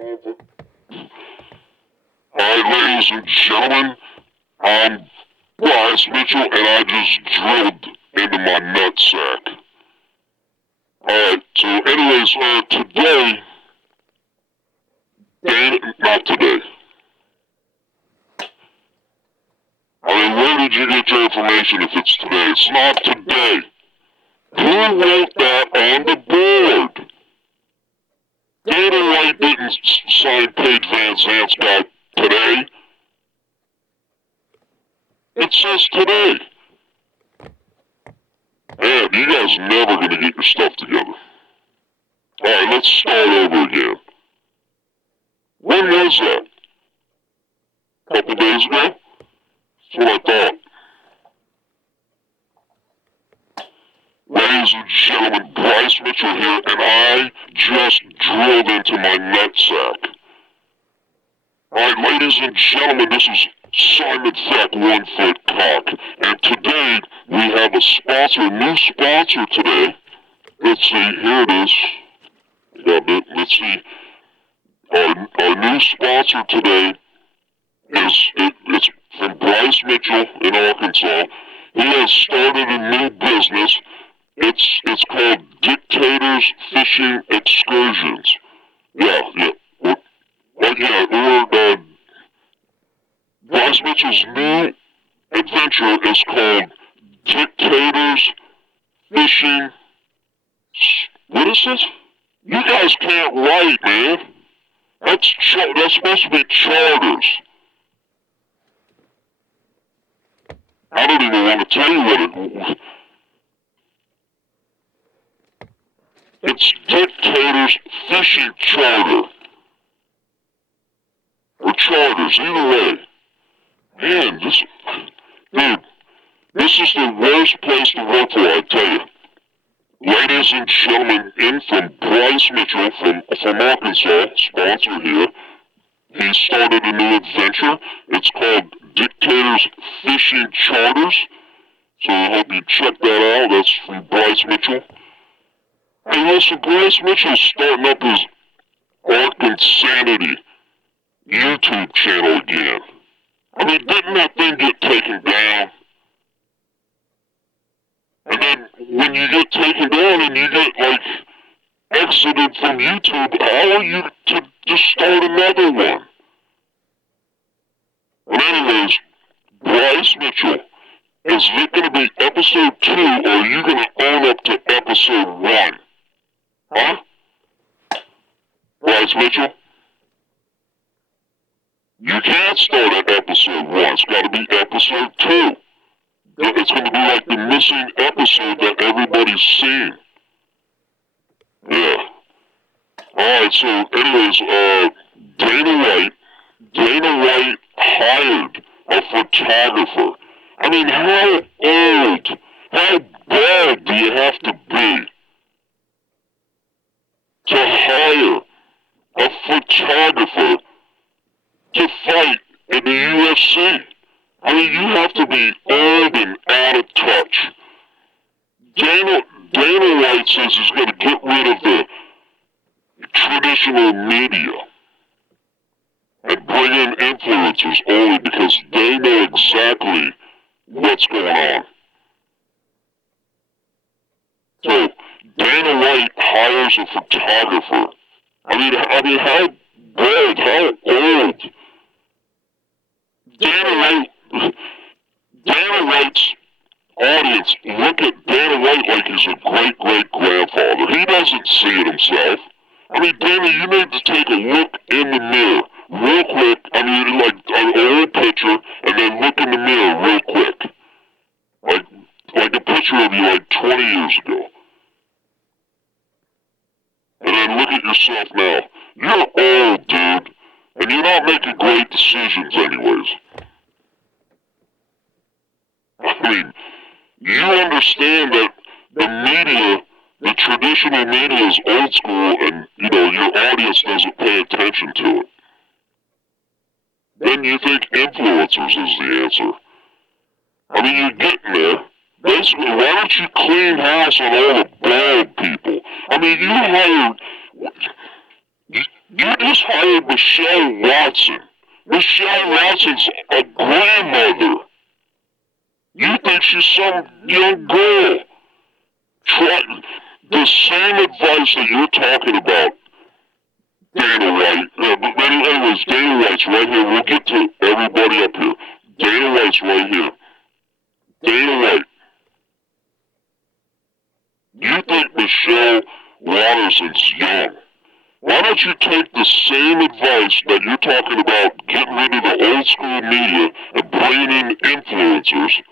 Alright, ladies and gentlemen, I'm Bryce Mitchell, and I just drilled into my nutsack. Alright, so anyways, today, not today. I mean, where did you get your information if it's today? It's not today. Who wrote that on the board? Dana White didn't sign Paige VanZant's guy today. It says today. Man, you guys are never going to get your stuff together. Alright, let's start over again. When was that? A couple days ago? That's what I thought. Ladies and gentlemen, Bryce Mitchell here, and I just drilled into my nutsack. Alright, ladies and gentlemen, this is Simon Feck, 1 Foot Cock, and today we have a sponsor, a new sponsor today. Let's see, here it is. Let's see. Our new sponsor today it's from Bryce Mitchell in Arkansas. He has started a new business. It's called Dictators Fishing Excursions. Bryce Mitchell's new adventure is called Dictators Fishing. What is this? You guys can't write, man. That's supposed to be charters. I don't even want to tell you what it. It's Dictators Fishing Charter. Or charters, either way. Man, this is the worst place to work for, I tell you. Ladies and gentlemen, in from Bryce Mitchell from Arkansas, sponsor here. He started a new adventure. It's called Dictators Fishing Charters. So I hope you check that out. That's from Bryce Mitchell. Hey, listen, Bryce Mitchell's starting up his Arkansanity YouTube channel again. I mean, didn't that thing get taken down? And then when you get taken down and you get, like, exited from YouTube, how are you to just start another one? But anyways, Bryce Mitchell, is it going to be episode 2, or are you going to own up to episode 1? Huh? Bryce Mitchell? You can't start at episode 1. It's got to be episode 2. It's going to be like the missing episode that everybody's seen. Yeah. Alright, so anyways, Dana White hired a photographer. I mean, how bad do you have to be to hire a photographer to fight in the UFC? I mean, you have to be old and out of touch. Dana White says he's going to get rid of the traditional media and bring in influencers only because they know exactly what's going on. So, Dana White hires a photographer. I mean, how bad, how old? Dana White's audience look at Dana White like he's a great-great-grandfather. He doesn't see it himself. I mean, Dana, you need to take a look in the mirror real quick. I mean, like an old picture, and then look in the mirror real quick. Like a picture of you like 20 years ago. And then look at yourself now. You're old, dude. And you're not making great decisions anyways. I mean, you understand that the media, the traditional media is old school and, your audience doesn't pay attention to it. Then you think influencers is the answer. I mean, you're getting there. Basically, why don't you clean house on all the bald people? I mean, You just hired Michelle Watson. Michelle Watson's a grandmother. You think she's some young girl. Try the same advice that you're talking about, Dana White. But anyways, Dana White's right here. We'll get to everybody up here. Dana White's right here. Dana White. You think Michelle Waterson's young. Why don't you take the same advice that you're talking about, getting rid of the old school media and bringing in influencers,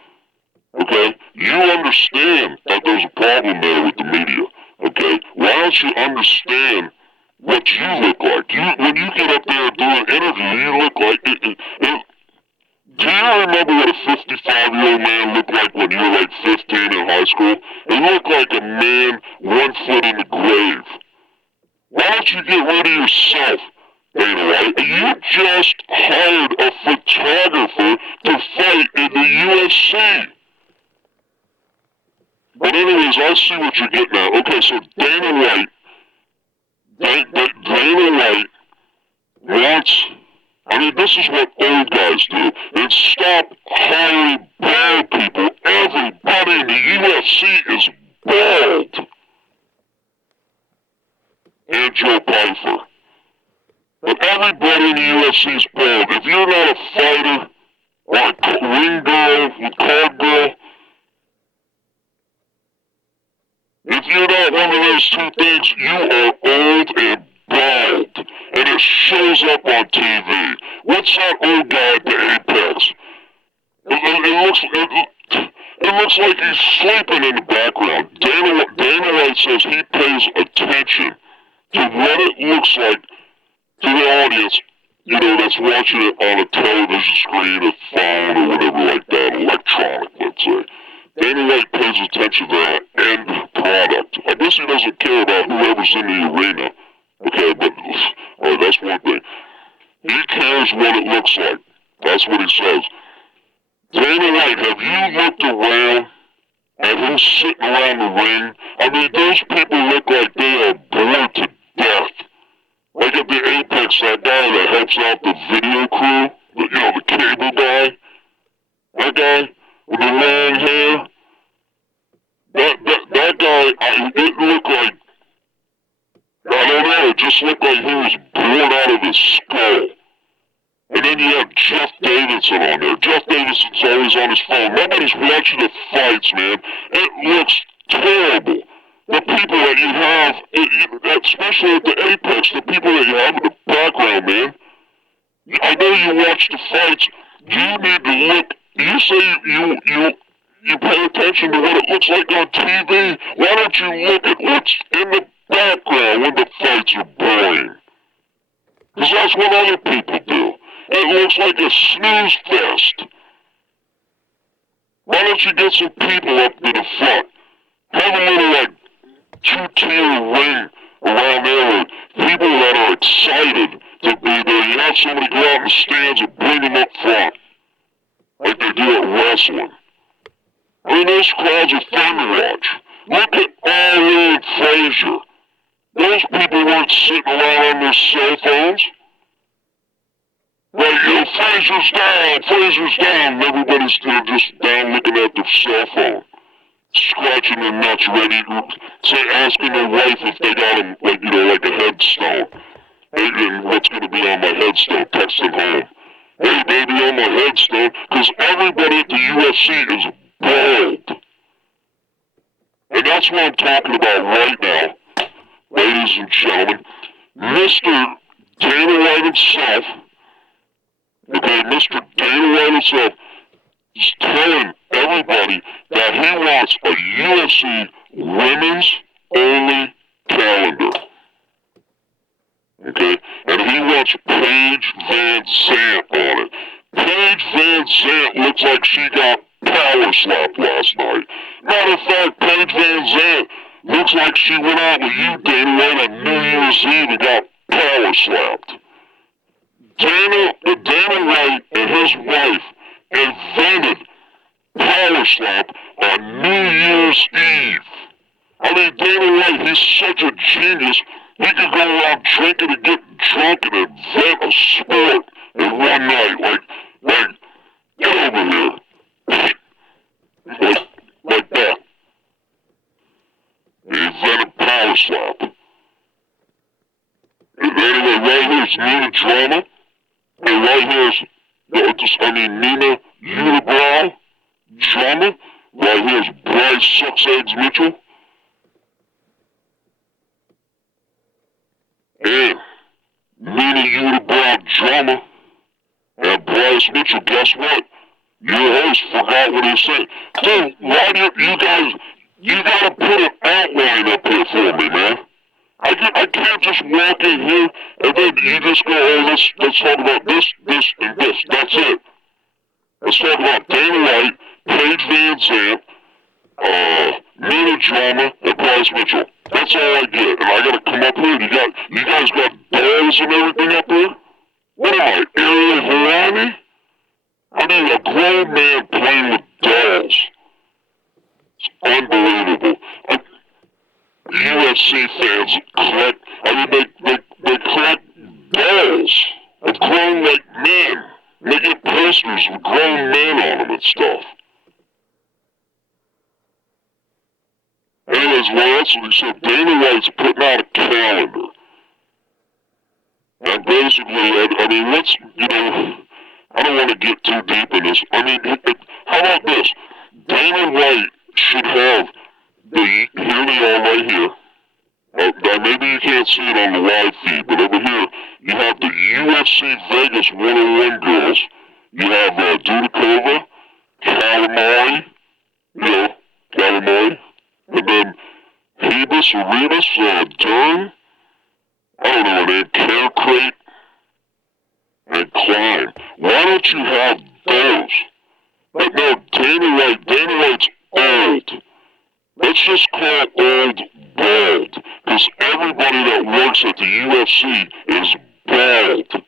okay? You understand that there's a problem there with the media, okay? Why don't you understand what you look like? When you get up there and do an interview, you look like... do you remember what a 55-year-old man looked like when you were like 15 in high school? He looked like a man 1 foot in the grave. Why don't you get rid of yourself, Dana White? You just hired a photographer to fight in the UFC. But anyways, I see what you're getting at. Okay, so Dana White wants... I mean, this is what old guys do. And stop hiring bald people. Everybody in the UFC is bald. And Joe Pyfer. But everybody in the UFC is bald. If you're not a fighter, or a ring girl, a card girl, if you're not one of those two things, you are old and bald. And it shows up on TV. What's that old guy at the Apex? It looks like he's sleeping in the background. Dana White says he pays attention to what it looks like to the audience, you know, that's watching it on a television screen, a phone, or whatever like that, electronic, let's say. Dana White pays attention to that end product. I guess he doesn't care about whoever's in the arena. Okay, but alright, that's one thing. He cares what it looks like. That's what he says. Dana White, have you looked around at who's sitting around the ring? I mean, those people look like they are bored to death. Like at the Apex, that guy that helps out the video crew, the cable guy, that guy with the long hair, that guy, it looked like, I don't know, it just looked like he was bored out of his skull. And then you have Jeff Davidson on there. Jeff Davidson's always on his phone. Nobody's watching the fights, man. It looks terrible. The people that you have, especially at the Apex, the people that you have in the background, man. I know you watch the fights. You need to look. You say you pay attention to what it looks like on TV. Why don't you look at what's in the background when the fights are boring? Because that's what other people do. It looks like a snooze fest. Why don't you get some people up to the front? Have a little, like, two-tier ring around there with people that are excited to be there. You have somebody go out in the stands and bring them up front, like they do at wrestling. I mean, those crowds are fun to watch. Look at Ali and Frazier. Those people weren't sitting around on their cell phones. Like, Frazier's down, and everybody's still just down looking at their cell phone, scratching their nuts, ready, asking their wife if they got them, like a headstone. Hey, and what's going to be on my headstone, texting home. Hey, baby, on my headstone, because everybody at the UFC is bald. And that's what I'm talking about right now, ladies and gentlemen. Mr. Dana White himself, okay, Mr. Dana White himself is telling everybody that he wants a UFC women's only calendar. Okay? And he wants Paige VanZant on it. Paige VanZant looks like she got power slapped last night. Matter of fact, Paige VanZant looks like she went out with you, Dana White, on New Year's Eve and got power slapped. Dana White and his wife invented power slap on New Year's Eve. I mean, Dana White, he's such a genius. He could go around drinking and get drunk and invent a sport in one night. Like, get over here. Like that. He invented power slap. And anyway, right here's Nina Drama. And right here's, Nina Unibrow Drama. Right here's Bryce Sucks Eggs Mitchell. And Nina Unibrow Drama. And Bryce Mitchell, guess what? Your host forgot what he said. Dude, why do you guys, you gotta put an outline up here for me, man. I can't just walk in here and then you just go, oh, let's talk about this, and this. That's it. Let's talk about Dana White, Paige VanZant, Nina Drama, and Bryce Mitchell. That's all I get. And I gotta come up here. You guys got balls and everything up there? What am I, Ariel Helwani? I mean, a grown man playing with dolls. It's unbelievable. UFC fans collect, they collect dolls of grown, like, men. They get posters with grown men on them and stuff. Anyways, well, that's what he said. Dana White's putting out a calendar. And basically, I mean, let's, I don't want to get too deep in this. I mean, how about this? Dana White should have here they are right here. Maybe you can't see it on the live feed, but over here, you have the UFC Vegas 101 girls. You have Dudakova, Calamari, Calamari, and then Hebus, Dern, I don't know her name, Care Crate, and Klein. Why don't you have those? But no, Dana White's old. Let's just call it old bald, because everybody that works at the UFC is bald.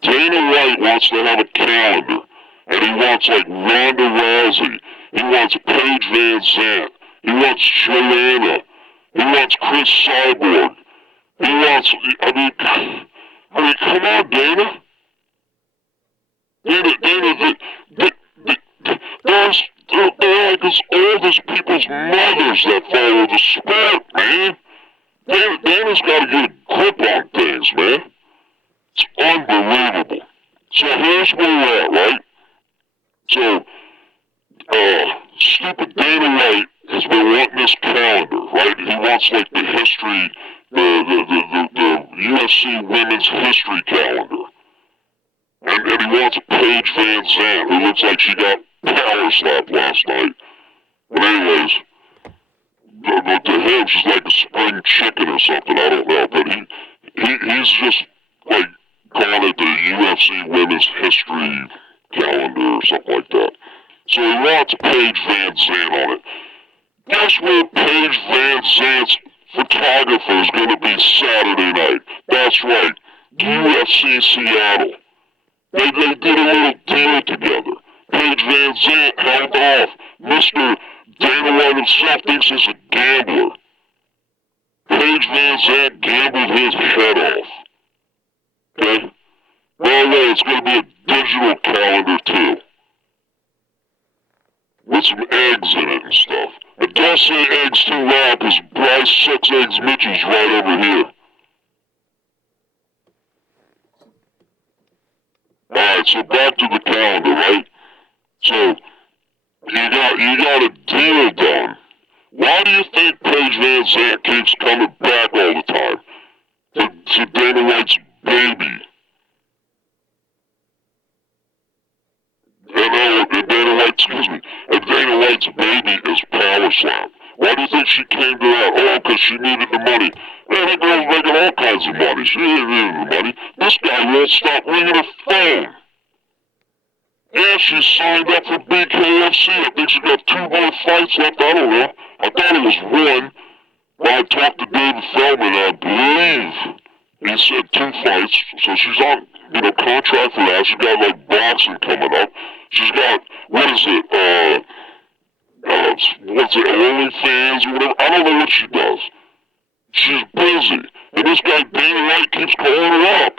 Dana White wants to have a calendar, and he wants like Ronda Rousey, he wants Paige VanZant, he wants Joanna, he wants Chris Cyborg, he wants, I mean, come on, Dana. They're like as old as people's mothers that follow the sport, man. Dana's got to get a grip on things, man. It's unbelievable. So here's where we're at, right? So, stupid Dana White has been wanting this calendar, right? He wants like the history, the UFC women's history calendar. And he wants Paige VanZant, who looks like she got power slapped last night. But anyways, to him, she's like a spring chicken or something, I don't know. But he's just like calling it the UFC Women's History Calendar or something like that. So he wants Paige VanZant on it. Guess where Paige VanZant's photographer is going to be Saturday night? That's right, UFC Seattle. They did a little deal together. Paige VanZant held off. Mr. Dana White himself thinks he's a gambler. Paige VanZant gambled his head off. Okay? By the way, it's going to be a digital calendar too. With some eggs in it and stuff. And don't say eggs too loud, because Bryce Sucks Eggs Mitchell's right over here. Alright, so back to the calendar, right? So, you got a deal done. Why do you think Paige VanZant keeps coming back all the time? To Dana White's baby. And Dana White's baby is Power Slam. Why do you think she came to that? Oh, because she needed the money. Man, that girl's making all kinds of money. She didn't need the money. This guy won't stop ringing her phone. Yeah, she signed up for BKFC. I think she got 2 more fights left. I don't know. I thought it was 1. Well, I talked to David Feldman, I believe he said 2 fights. So she's on, contract for that. She's got, like, boxing coming up. She's got, what's it, ONLYFANS or whatever. I don't know what she does. She's busy. And this guy Dana White keeps calling her up.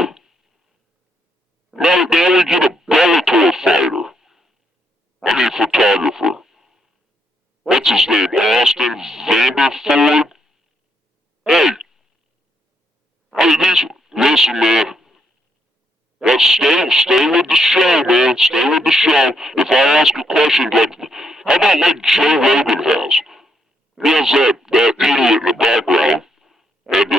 Now we get a Bellator fighter. I mean photographer. What's his name? Austin Vanderford? Hey. Listen, man. Stay with the show, man. Stay with the show. If I ask a question how about like Joe Rogan has? He has that idiot in the background. And,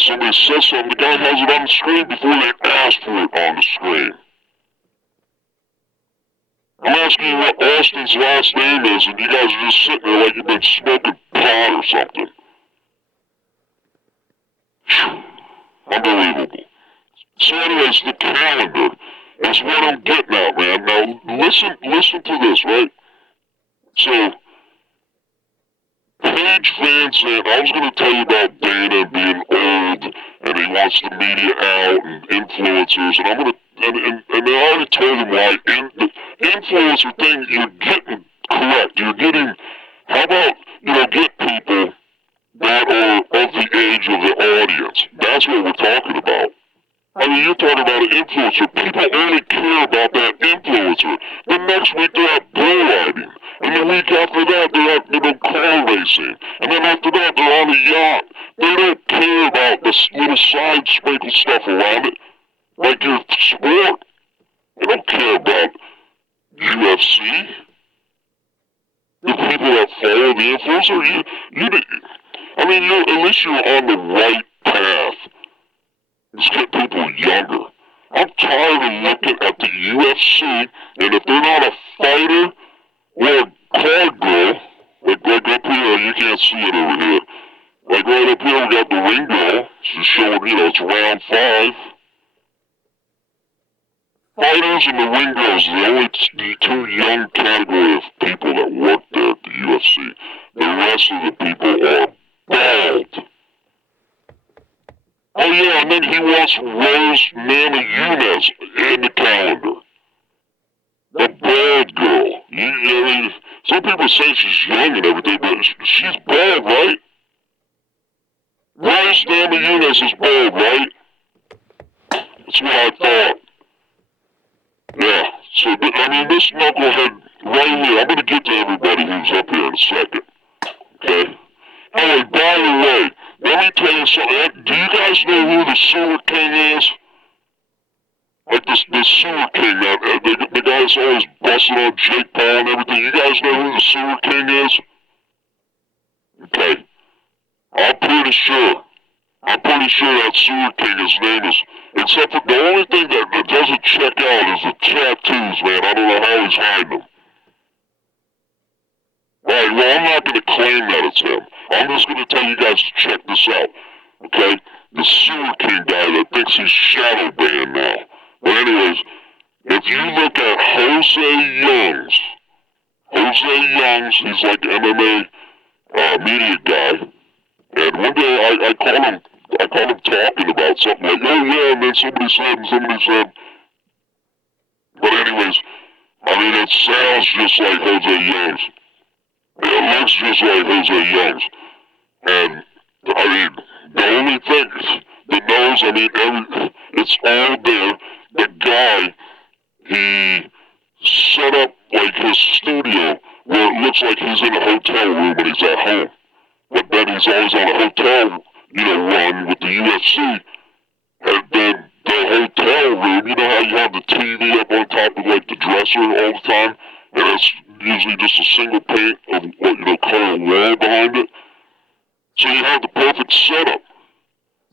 somebody says something, the guy has it on the screen before they ask for it on the screen. I'm asking you what Austin's last name is, and you guys are just sitting there like you've been smoking pot or something. Unbelievable. So anyways, the calendar is what I'm getting at, man. Now, listen to this, right? So, Paige VanZant, I was going to tell you about Dana being old, and he wants the media out, and influencers, and I'm going to, and I already told him why, the influencer thing, you're getting correct. You're getting, how about, get people that are of the age of the audience. That's what we're talking about. I mean, you're talking about an influencer. People only care about that influencer. The next week they're out bull riding. And the week after that they're car racing. And then after that they're on a yacht. They don't care about this little side sprinkle stuff around it. Like your sport. They don't care about UFC. The people that follow the influencer, at least you're on the right path. Let's get people younger. I'm tired of looking at the UFC, and if they're not a fighter or a card girl, like up here, you can't see it over here. Like right up here, we got the ring girl. She's showing, it's round 5. Fighters and the ring girls are the only two young category of people that work there at the UFC. The rest of the people are bald. Oh yeah, and then he wants Rose Namajunas in the calendar. The bald girl. Some people say she's young and everything, but she's bald, right? Rose Namajunas is bald, right? That's what I thought. Yeah, so, this knucklehead right here, I'm going to get to everybody who's up here in a second. Okay? Anyway, by the way, let me tell you something. Do you guys know who the Sewer King is? Like the Sewer King, the guy that's always busting on Jake Paul and everything. You guys know who the Sewer King is? Okay. I'm pretty sure that Sewer King, his name is, except for the only thing that doesn't check out is the tattoos, man. I don't know how he's hiding them. Alright, well, I'm not going to claim that it's him. I'm just going to tell you guys to check this out, okay? The Sewer King guy that thinks he's shadow banned now. But anyways, if you look at Jose Youngs, he's like an MMA media guy. And one day I called him talking about something like, oh yeah, and then somebody said. But anyways, it sounds just like Jose Youngs. It looks just like Jose Youngs. And, the only thing, the nose, it's all there. The guy, he set up, like, his studio where it looks like he's in a hotel room and he's at home. But then he's always on a hotel, run with the UFC. And then the hotel room, you know how you have the TV up on top of, like, the dresser all the time? And it's usually just a single pane of, color wall behind it. So you have the perfect setup.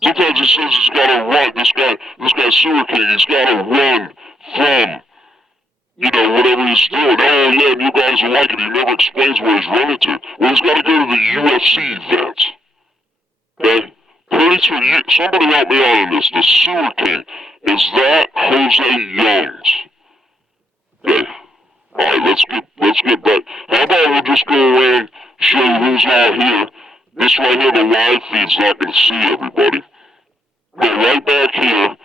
Sometimes he says he's got to run, this guy Sewer King, he's got to run from, whatever he's doing. Oh yeah, and you guys will like it. He never explains where he's running to. Well, he's got to go to the UFC events. Okay? Pretty sure, somebody help me out on this. The Sewer King, is that Jose Youngs? Okay. Alright, let's get back. How about we'll just go around, show you who's all here. This right here, the live feed's not going to see everybody. But right back here,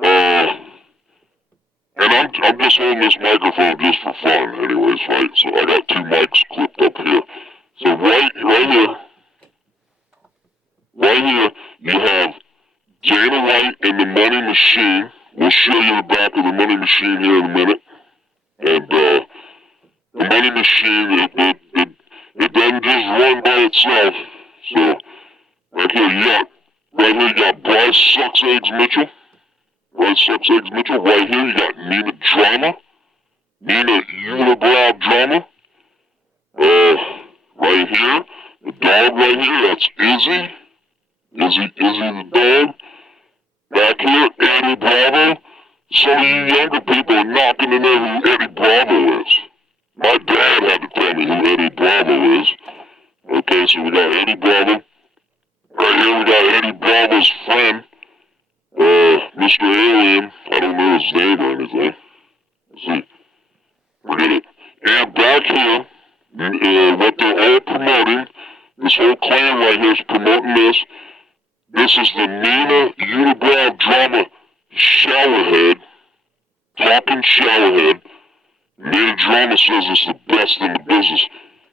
and I'm just holding this microphone just for fun anyways, right? So I got 2 mics clipped up here. So right here, right here, you have Dana White and the Money Machine. We'll show you the back of the Money Machine here in a minute. And the Money Machine, it doesn't just run by itself. So, right here you got Bryce Sucks Eggs Mitchell. Bryce Sucks Eggs Mitchell. Right here you got Nina Drama. Nina Unibrow Drama. Right here, the dog right here, that's Izzy. Izzy the dog. Back here, Eddie Bravo. Some of you younger people are not going to know who Eddie Bravo is. My dad had to tell me who Eddie Bravo is. Okay, so we got Eddie Bravo. Right here we got Eddie Bravo's friend, Mr. Alien. I don't know his name or anything. Let's see. Forget it. And back here, what they're all promoting, this whole clan right here is promoting this. This is the Nina Unibrow Drama Showerhead, talking showerhead. Nina Drama says it's the best in the business.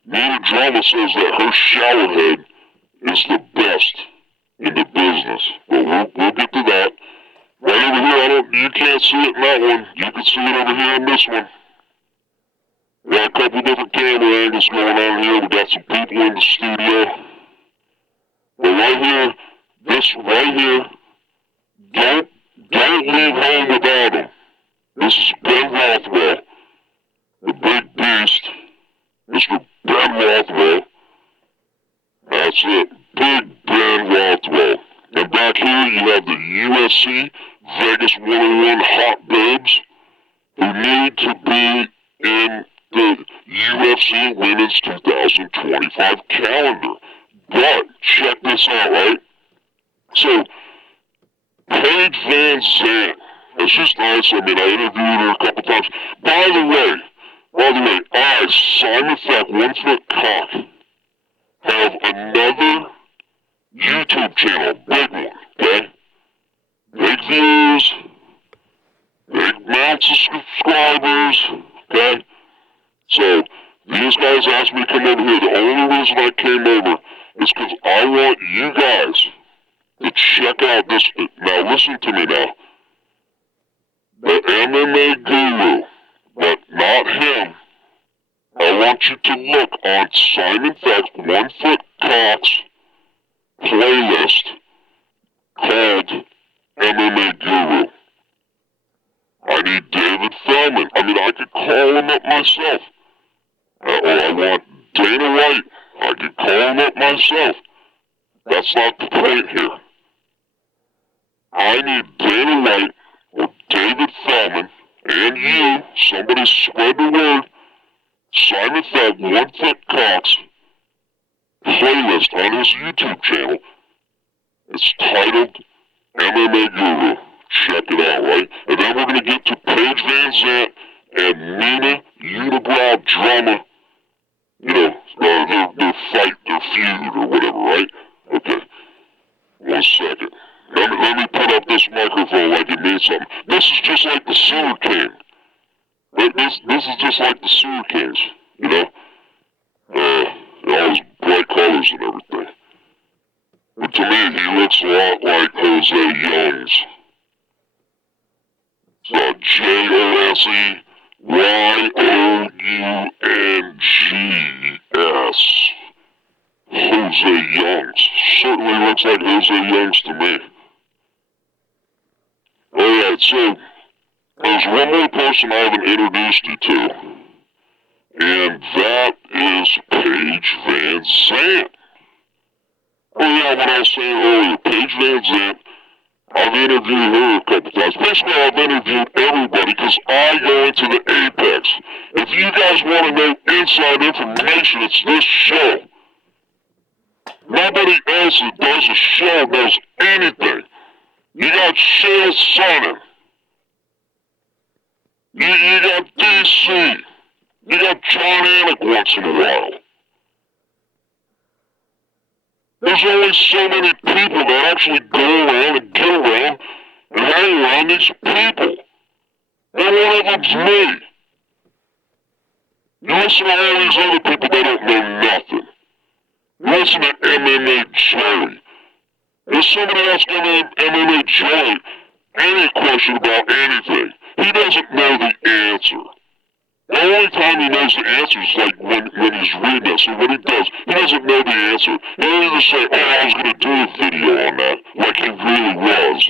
Nina Drama says that her showerhead is the best in the business. But we'll get to that. Right over here, you can't see it in that one. You can see it over here in this one. We got a couple different camera angles going on here. We got some people in the studio. But right here, this right here, don't leave home without him. This is Ben Rothwell, the big beast, Mr. Ben Rothwell. That's it, Big Ben Rothwell. And back here you have the UFC Vegas 101 hot babes who need to be in the UFC Women's 2025 calendar. But check this out, right? So, Paige VanZant, and she's nice. I mean, I interviewed her a couple times. By the way, I, Simon Feck, 1 Foot Cock, have another YouTube channel, big one, okay? Big views, big amounts of subscribers, okay? So, these guys asked me to come over here. The only reason I came over is because I want you guys to check out this. Now, listen to me now. The MMA guru, but not him. I want you to look on Simon Feck's 1 Foot Cock's playlist called MMA Guru. I need David Feldman. I mean, I could call him up myself. Or I want Dana White. I could call him up myself. That's not the point here. I need Dana White or David Feldman and you, somebody spread the word, Simon Feck, 1 Foot Cock's playlist on his YouTube channel. It's titled MMA Guru. Check it out, right? And then we're going to get to Paige VanZant and Nina Unibrow Drama, you know, their fight, their feud, or whatever, right? Okay. 1 second. Let me put up this microphone like it means something. This is just like the Sewer King. This is just like the Sewer Kings, you know? All his bright colors and everything. But to me, he looks a lot like Jose Youngs. So Joseyoungs. Jose Youngs. Certainly looks like Jose Youngs to me. Alright, so there's one more person I haven't introduced you to, and that is Paige VanZant. Oh yeah, what I was saying earlier, Paige VanZant, I've interviewed her a couple times. Basically, I've interviewed everybody because I go into the apex. If you guys want to know inside information, it's this show. Nobody else that does a show knows anything. You got Chael Sonnen. You got DC. You got John Anik once in a while. There's only so many people that actually go around and get around and hang around these people. And one of them's me. You listen to all these other people that don't know nothing. You listen to MMA Jerry. If somebody asks MMA Joey any question about anything, he doesn't know the answer. The only time he knows the answer is like when he's reading it. So when he doesn't know the answer. He'll either say, oh, I was going to do a video on that, like he really was.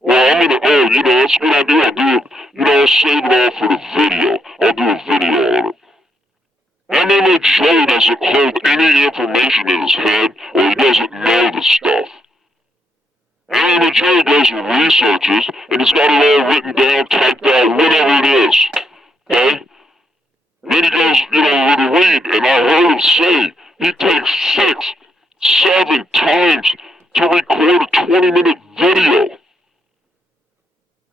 Well, that's a good idea. I'll do it, I'll save it all for the video. I'll do a video on it. MMA Joe doesn't hold any information in his head, or he doesn't know the stuff. MMA Joe goes and researches, and he's got it all written down, typed out, whatever it is. Okay? Then he goes, with a read, and I heard him say he takes 6, 7 times to record a 20-minute video.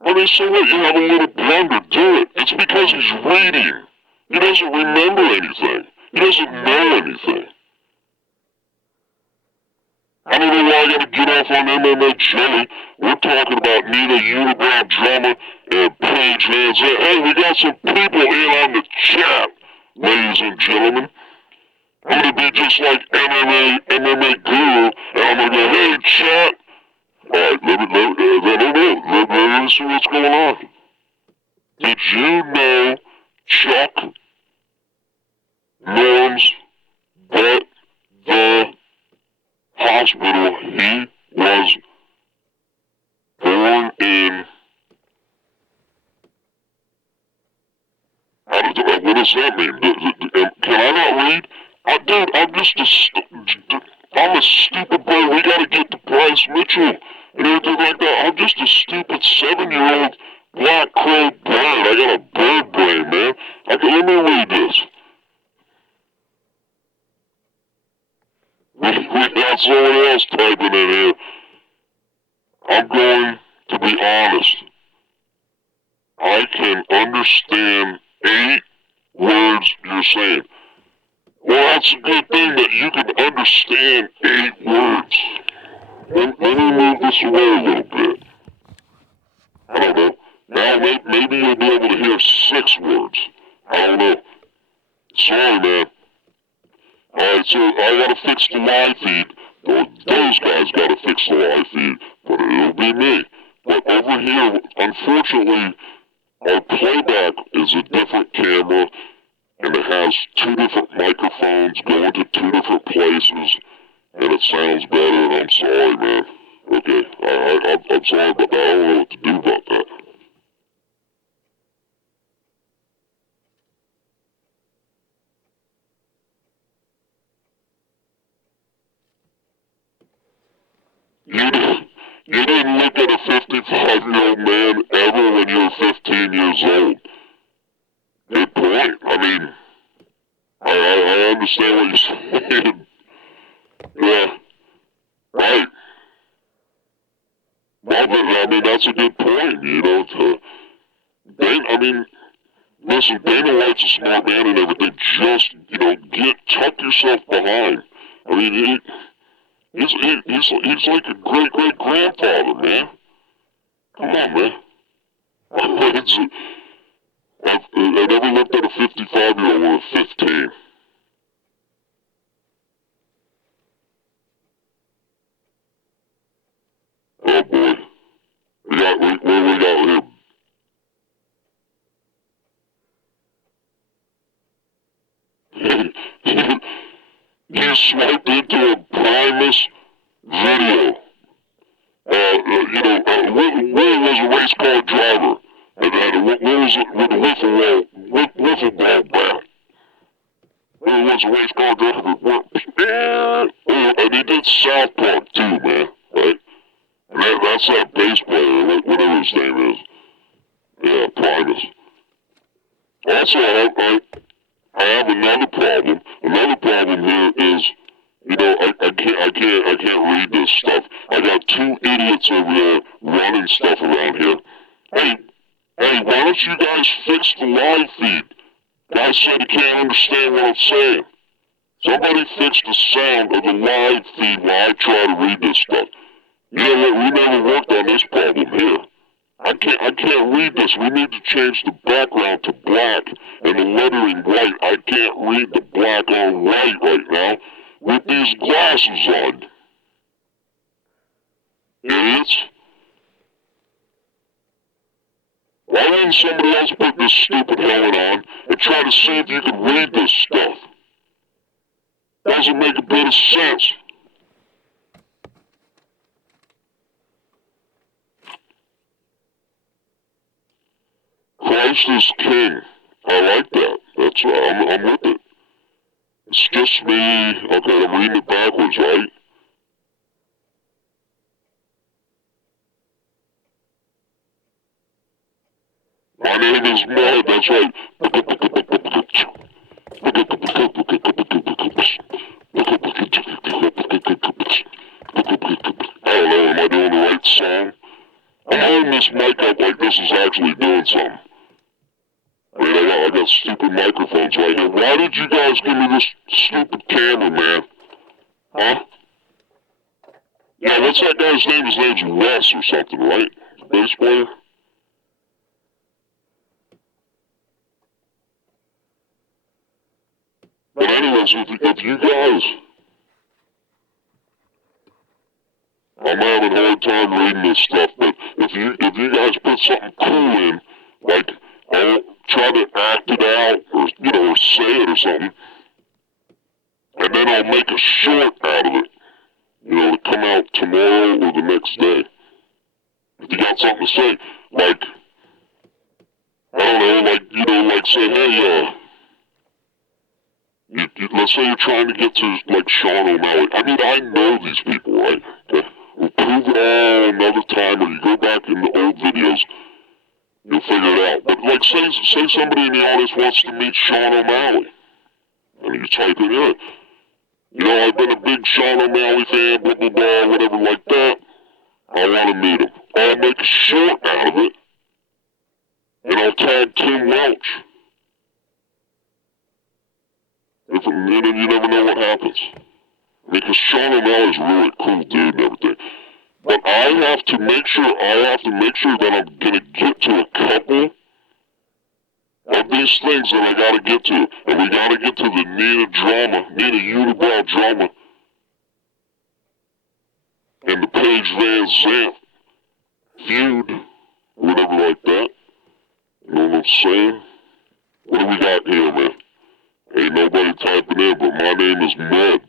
I mean, so what? You have a little blunder, do it. It's because he's reading. He doesn't remember anything. He doesn't know anything. I don't know why I gotta get off on MMA Joey. We're talking about Nina Unibrow Drama and Paige VanZant. Hey, we got some people in on the chat, ladies and gentlemen. I'm gonna be just like MMA Guru, and I'm gonna go, hey, chat. Alright, let me see what's going on. Did you know Chuck Norris at the hospital he was born in? What does that mean? Can I not read? Dude, I'm a stupid boy. We gotta get to Bryce Mitchell and everything like that. I'm just a stupid 7-year-old black crow bird. I got a bird brain, man. Let me read this. We got someone else typing in here. I'm going to be honest. I can understand 8 words you're saying. Well, that's a good thing that you can understand 8 words. Let me move this away a little bit. I don't know. Now maybe you'll be able to hear 6 words. I don't know. Sorry, man. Alright, so I gotta fix the live feed. Those guys gotta fix the live feed, but it'll be me. But over here, unfortunately, our playback is a different camera, and it has 2 different microphones going to 2 different places, and it sounds better, and I'm sorry, man. Okay, I'm sorry about that. I don't know what to do about that. You didn't look at a 55-year-old man ever when you were 15 years old. Good point. I mean, I understand what you're saying. Yeah, right. Well, but, I mean, that's a good point, listen, Dana White's a smart man and everything. Just, tuck yourself behind. I mean, he's like a great-great-grandfather, man. Come on, man. I never looked at a 55-year-old when I was 15. Oh, boy. What do we got here? You swiped into a Primus video. Will was a race car driver. And Will was with a wiffle ball bat. Will was a race car driver and he did South Park too, man. Right? And that's that bass player, whatever his name is. Yeah, Primus. Also, I have another problem. Another problem here is, I can't read this stuff. I got 2 idiots over there running stuff around here. Hey, why don't you guys fix the live feed? Guy said he can't understand what I'm saying. Somebody fix the sound of the live feed while I try to read this stuff. You know what? We never worked on this problem here. I can't read this. We need to change the background to black and the lettering white. I can't read the black on white right now with these glasses on. Idiots. Why didn't somebody else put this stupid helmet on and try to see if you could read this stuff? Doesn't make a bit of sense. Christ is king. I like that. That's I'm with it. It's just me. Okay, I'm reading it backwards, right? My name is Mud, that's right. I don't know, am I doing the right song? I'm holding this mic up like this is actually doing something. I mean, I got stupid microphones right here. Why did you guys give me this stupid camera, man? Huh? Yeah, what's that guy's name? His name's Wes or something, right? Bass player? But anyways, if you guys... I'm having a hard time reading this stuff, but if you guys put something cool in, like, I'll try to act it out, or, or say it or something, and then I'll make a short out of it, to come out tomorrow or the next day. If you got something to say, like, I don't know, like say, hey, let's say you're trying to get to, like, Sean O'Malley. I mean, I know these people, right? Okay? We'll prove it all another time, or you go back in the old videos, you'll figure it out. But, like, say somebody in the audience wants to meet Sean O'Malley. And you type it in. I've been a big Sean O'Malley fan, blah, blah, blah, whatever like that. I want to meet him. I'll make a short out of it, and I'll tag Tim Welch. You never know what happens. Because Sean O'Malley's a really cool dude and everything. But I have to make sure that I'm going to get to a couple of these things that I got to get to. And we got to get to the Nina Unibrow drama, and the Paige VanZant feud, whatever like that. You know what I'm saying? What do we got here, man? Ain't nobody typing in, but my name is Mud.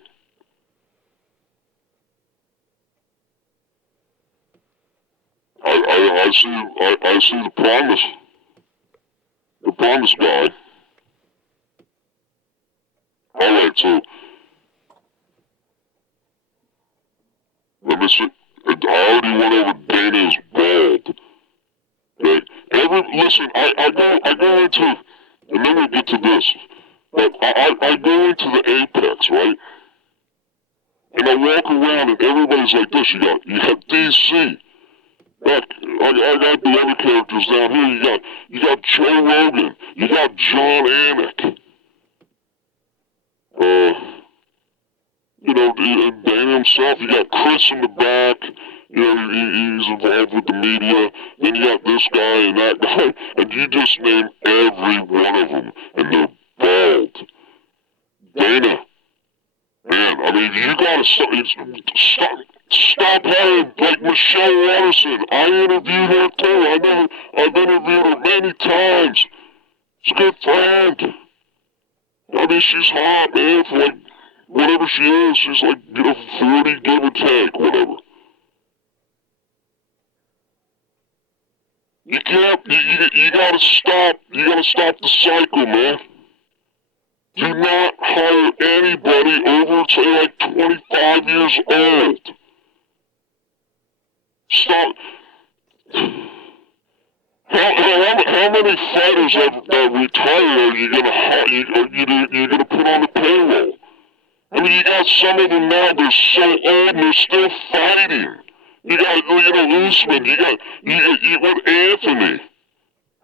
I see the promise. The promise guy. Alright, so let me see. I already went over Dana's bald. Okay? Listen, I go into, and then we'll get to this, but I go into the apex, right? And I walk around and everybody's like this. You got DC. Like, I got the other characters down here. You got Joe Rogan. You got John Anik. Dan himself. You got Chris in the back. He's involved with the media. Then you got this guy and that guy. And you just name every one of them. And they're bald. Dana. Man, I mean, you gotta stop hiring, like Michelle Watterson. I interviewed her too. I've interviewed her many times. She's a good friend. I mean, she's hot, man, for like, whatever she is. She's like, 40, give or take, whatever. You gotta stop the cycle, man. Do not hire anybody over, say, like 25 years old. Stop. How many fighters that retire are you gonna put on the payroll? I mean, you got some of them now, they're so old and they're still fighting. You got Usman, you got Anthony.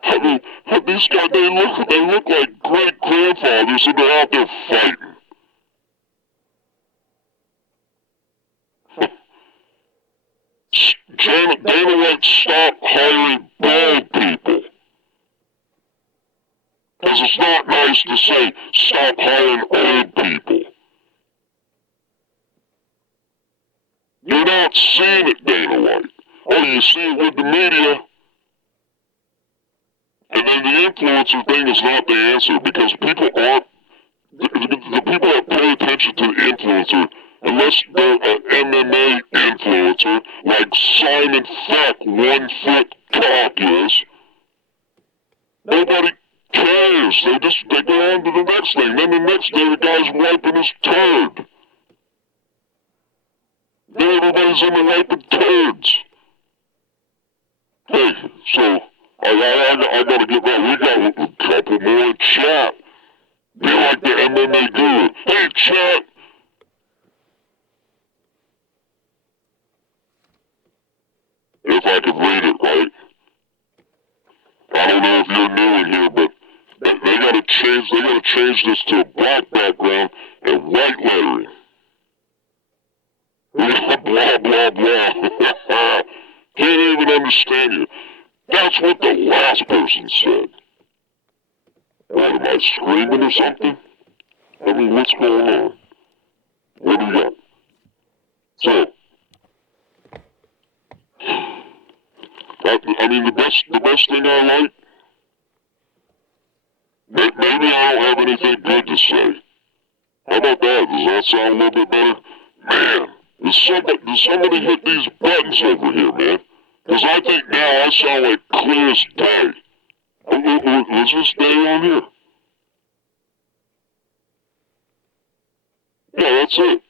I mean, these guys, they look like great-grandfathers and they're out there fighting. Dana White, stop hiring bald people. Because it's not nice to say, stop hiring old people. You're not seeing it, Dana White. Oh, you see it with the media. And then the influencer thing is not the answer because people aren't, the people that pay attention to the influencer, unless they're an MMA influencer, like Simon Feck, 1 foot cock is, nobody cares. They go on to the next thing. Then the next day the guy's wiping his turd. Then everybody's in the wiping turds. Hey, so I gotta get back. We got a couple more chat. Be like the MMA guru. Hey, chat. If I could read it right. I don't know if you're new in here, but they gotta change this to a black background and white lettering. Blah, blah, blah. Can't even understand you. That's what the last person said. What, am I screaming or something? I mean, what's going on? What do you got? So, I mean, the best thing I like, maybe I don't have anything good to say. How about that? Does that sound a little bit better? Man, does somebody hit these buttons over here, man? Because I think now I sound like clear as day. Was this day on here? Yeah, that's it.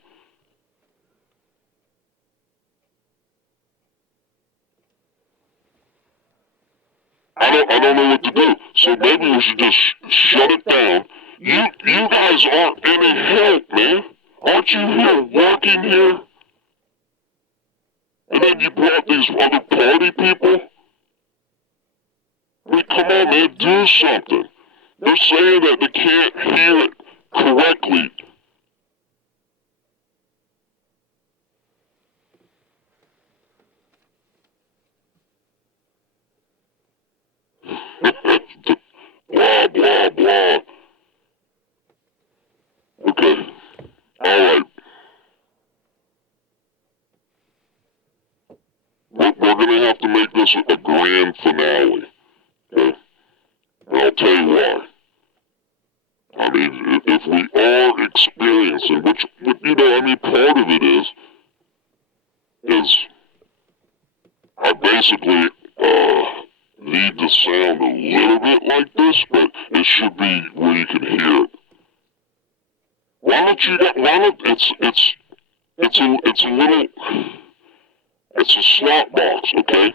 I don't know what to do. So maybe we should just shut it down. You guys aren't any help, man. Aren't you here working here? And then you brought these other party people? I mean, come on, man, do something. They're saying that they can't hear it correctly. Blah, blah, blah. Okay. Alright. We're gonna have to make this a grand finale. Okay? And I'll tell you why. I mean, if we are experiencing, which, you know, I mean, part of it is I basically, need to sound a little bit like this, but it should be where you can hear it. It's a slot box, okay?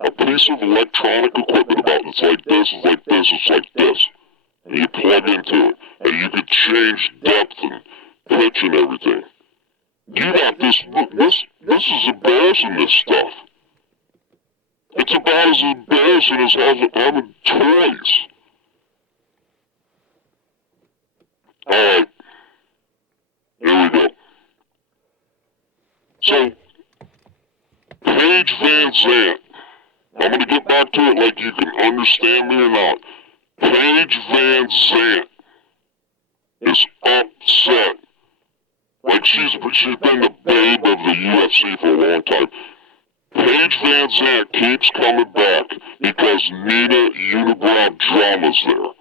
A piece of electronic equipment about it's like this, it's like this, it's like this. And you plug into it, and you can change depth and pitch and everything. You got this is embarrassing, this stuff. It's about as embarrassing as having toys. Alright. Here we go. So, Paige VanZant. I'm going to get back to it like you can understand me or not. Paige VanZant is upset. Like she's been the babe of the UFC for a long time. Paige VanZant keeps coming back because Nina Unibrow Drama's there.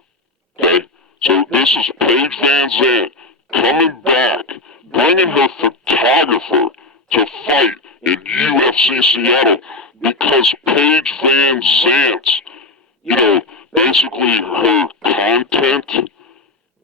Okay? So this is Paige VanZant coming back, bringing her photographer to fight in UFC Seattle because Paige VanZant's, you know, basically her content,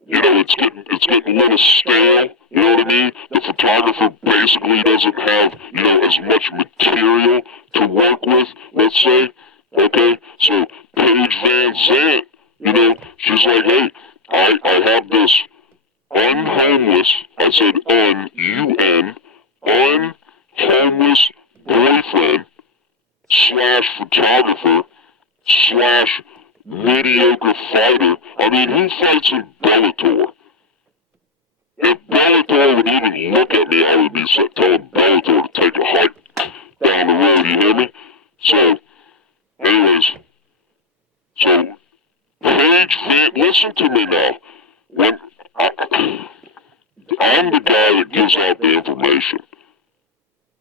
you know, it's getting a little stale, you know what I mean? The photographer basically doesn't have, you know, as much material to work with, let's say, okay? So Paige VanZant, you know, she's like, hey, I have this unhomeless, I said un-U-N, unhomeless boyfriend / photographer / mediocre fighter. I mean, who fights in Bellator? If Bellator would even look at me, I would be telling Bellator to take a hike down the road, you hear me? So, anyways, so, Paige Van, listen to me now. When I'm the guy that gives out the information.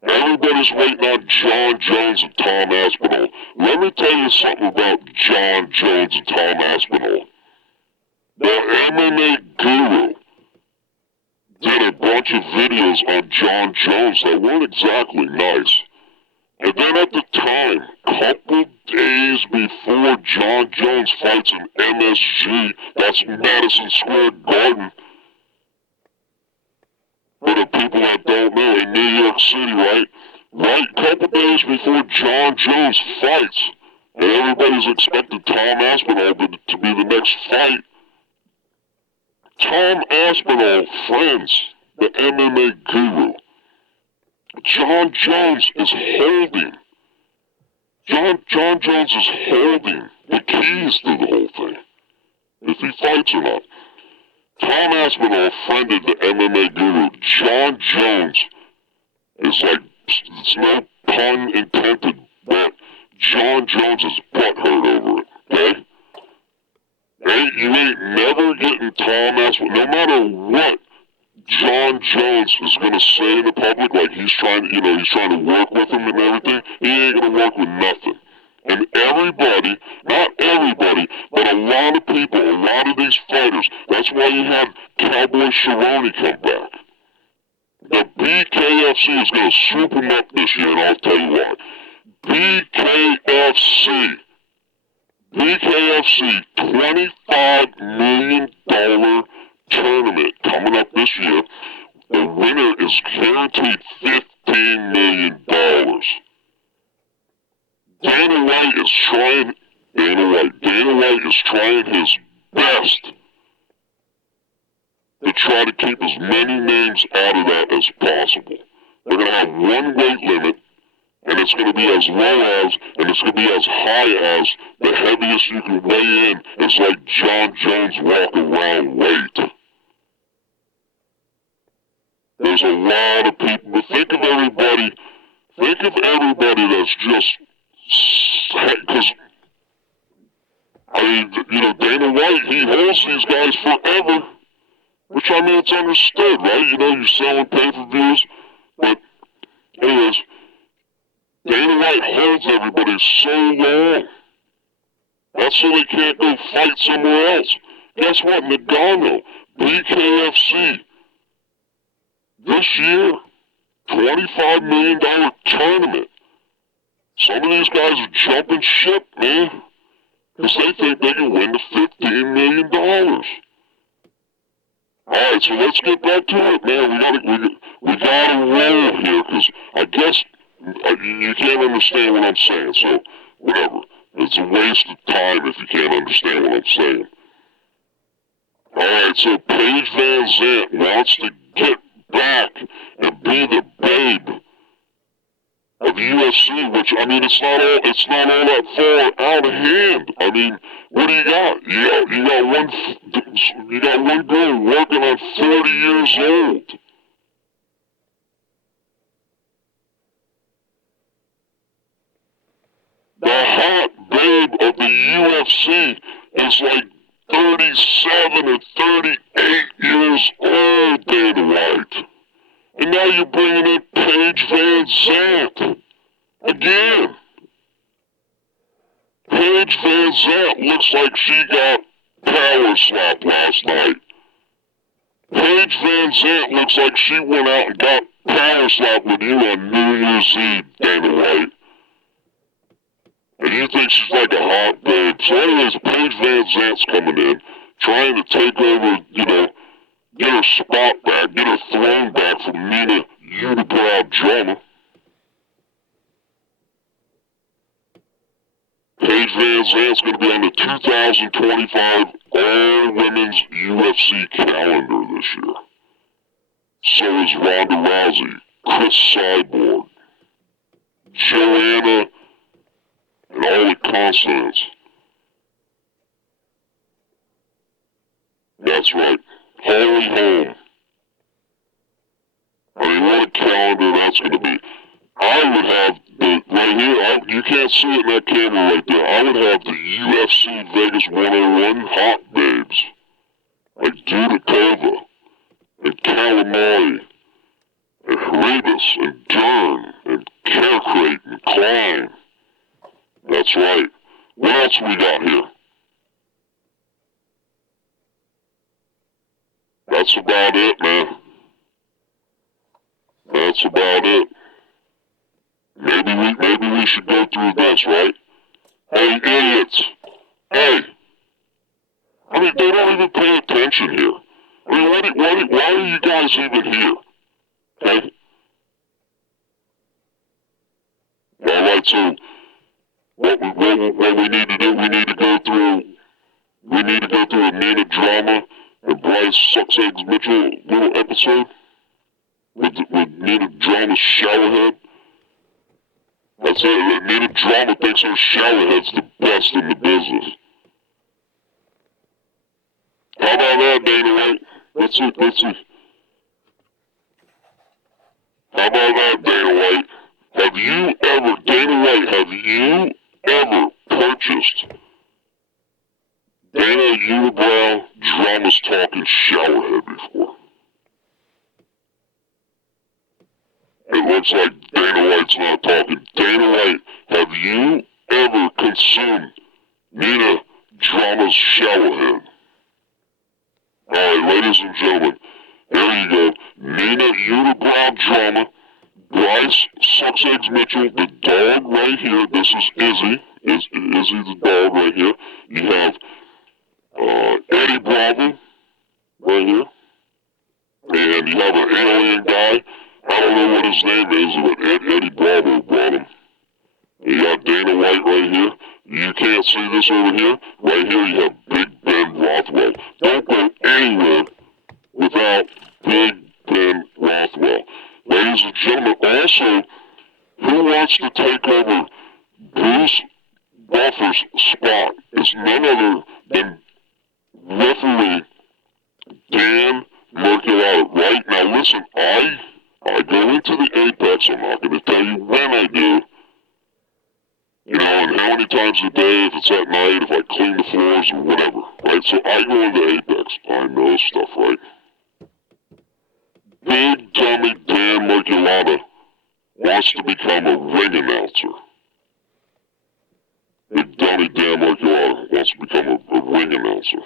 Everybody's waiting on John Jones and Tom Aspinall. Let me tell you something about John Jones and Tom Aspinall. The MMA guru did a bunch of videos on John Jones that weren't exactly nice. And then at the time, couple days before John Jones fights in MSG, that's Madison Square Garden, for the people that don't know, in New York City, right? Right, couple days before John Jones fights, and everybody's expecting Tom Aspinall to be the next fight, Tom Aspinall friends the MMA guru. John Jones is holding the keys to the whole thing, if he fights or not. Tom Aspinall friended the MMA guru. John Jones is like, it's no pun intended, but John Jones is butthurt over it, okay? You ain't never getting Tom Aspinall, no matter what John Jones is going to say in the public, like he's trying to work with him and everything, he ain't going to work with nothing. And everybody, not everybody, but a lot of people, a lot of these fighters, that's why you had Cowboy Cerrone come back. The BKFC is going to swoop him up this year, and I'll tell you why. BKFC, $25 million tournament coming up this year. The winner is guaranteed $15 million. Dana White is trying his best to try to keep as many names out of that as possible. They're going to have one weight limit, and it's going to be as low as, and it's going to be as high as, the heaviest you can weigh in. It's like John Jones walk around weight. There's a lot of people, but think of everybody that's just, because, Dana White, he holds these guys forever, which, it's understood, right? You're selling pay-per-views, but anyways, Dana White holds everybody so long. That's so they can't go fight somewhere else. Guess what? Nagano, BKFC, this year, $25 million tournament. Some of these guys are jumping ship, man, because they think they can win the $15 million. Alright, so let's get back to it, man. We gotta roll here, because I guess you can't understand what I'm saying, so whatever. It's a waste of time if you can't understand what I'm saying. Alright, so Paige VanZant wants to get back and be the babe of UFC, which, it's not all that far out of hand. What do you got? You got one girl working on 40 years old. The hot babe of the UFC is like 37 or 38 years old, Dana White. And now you're bringing in Paige VanZant. Again. Paige VanZant looks like she got power slapped last night. Paige VanZant looks like she went out and got power slapped with you on New Year's Eve, Dana White. And you think she's like a hot babe. So anyways, Paige VanZant's coming in, trying to take over, get her spot back, get her throne back from Nina Unibrow Drama. Paige VanZant's going to be on the 2025 All-Women's UFC calendar this year. So is Ronda Rousey, Chris Cyborg, Joanna, and all the consonants. That's right. Holy home. What a calendar that's going to be. I would have right here, you can't see it in that camera right there, I would have the UFC Vegas 101 hot babes. Like Dudakova, and Calamari, and Haribus and Dern and Caracrate and Klein. That's right. What else we got here? That's about it, man. That's about it. Maybe we should go through this, right? Hey, idiots. Hey. I mean, they don't even pay attention here. I mean, why are you guys even here? Okay? Alright, so what we need to do, we need to go through a Nina drama and Bryce Sucks Eggs Mitchell little episode with Nina Drama's showerhead. That's it. Nina Drama thinks her showerhead's the best in the business. How about that, Dana White? Let's see. How about that, Dana White? Have you ever purchased Dana Unibrow Drama's Talking Showerhead before? It looks like Dana White's not talking. Dana White, have you ever consumed Nina Drama's showerhead? Alright, ladies and gentlemen, there you go. Nina Unibrow Drama, Bryce Sucks Eggs Mitchell, the dog right here. This is Izzy. Izzy the dog right here. You have Eddie Bravo right here. And you have an alien guy. I don't know what his name is, but Eddie Bravo brought him. You got Dana White right here. You can't see this over here. Right here you have Big Ben Rothwell. Don't go anywhere without Big Ben Rothwell. Ladies and gentlemen, also, who wants to take over Bruce Buffer's spot? It's none other than referee Dan Miragliotta. Right now, listen, I go into the Apex. I'm not going to tell you when I do. You know, and how many times a day, if it's at night, if I clean the floors or whatever, right? So I go into Apex. I know stuff, right? Big dummy Dan Miragliotta wants to become a ring announcer. Big dummy Dan Miragliotta wants to become a ring announcer.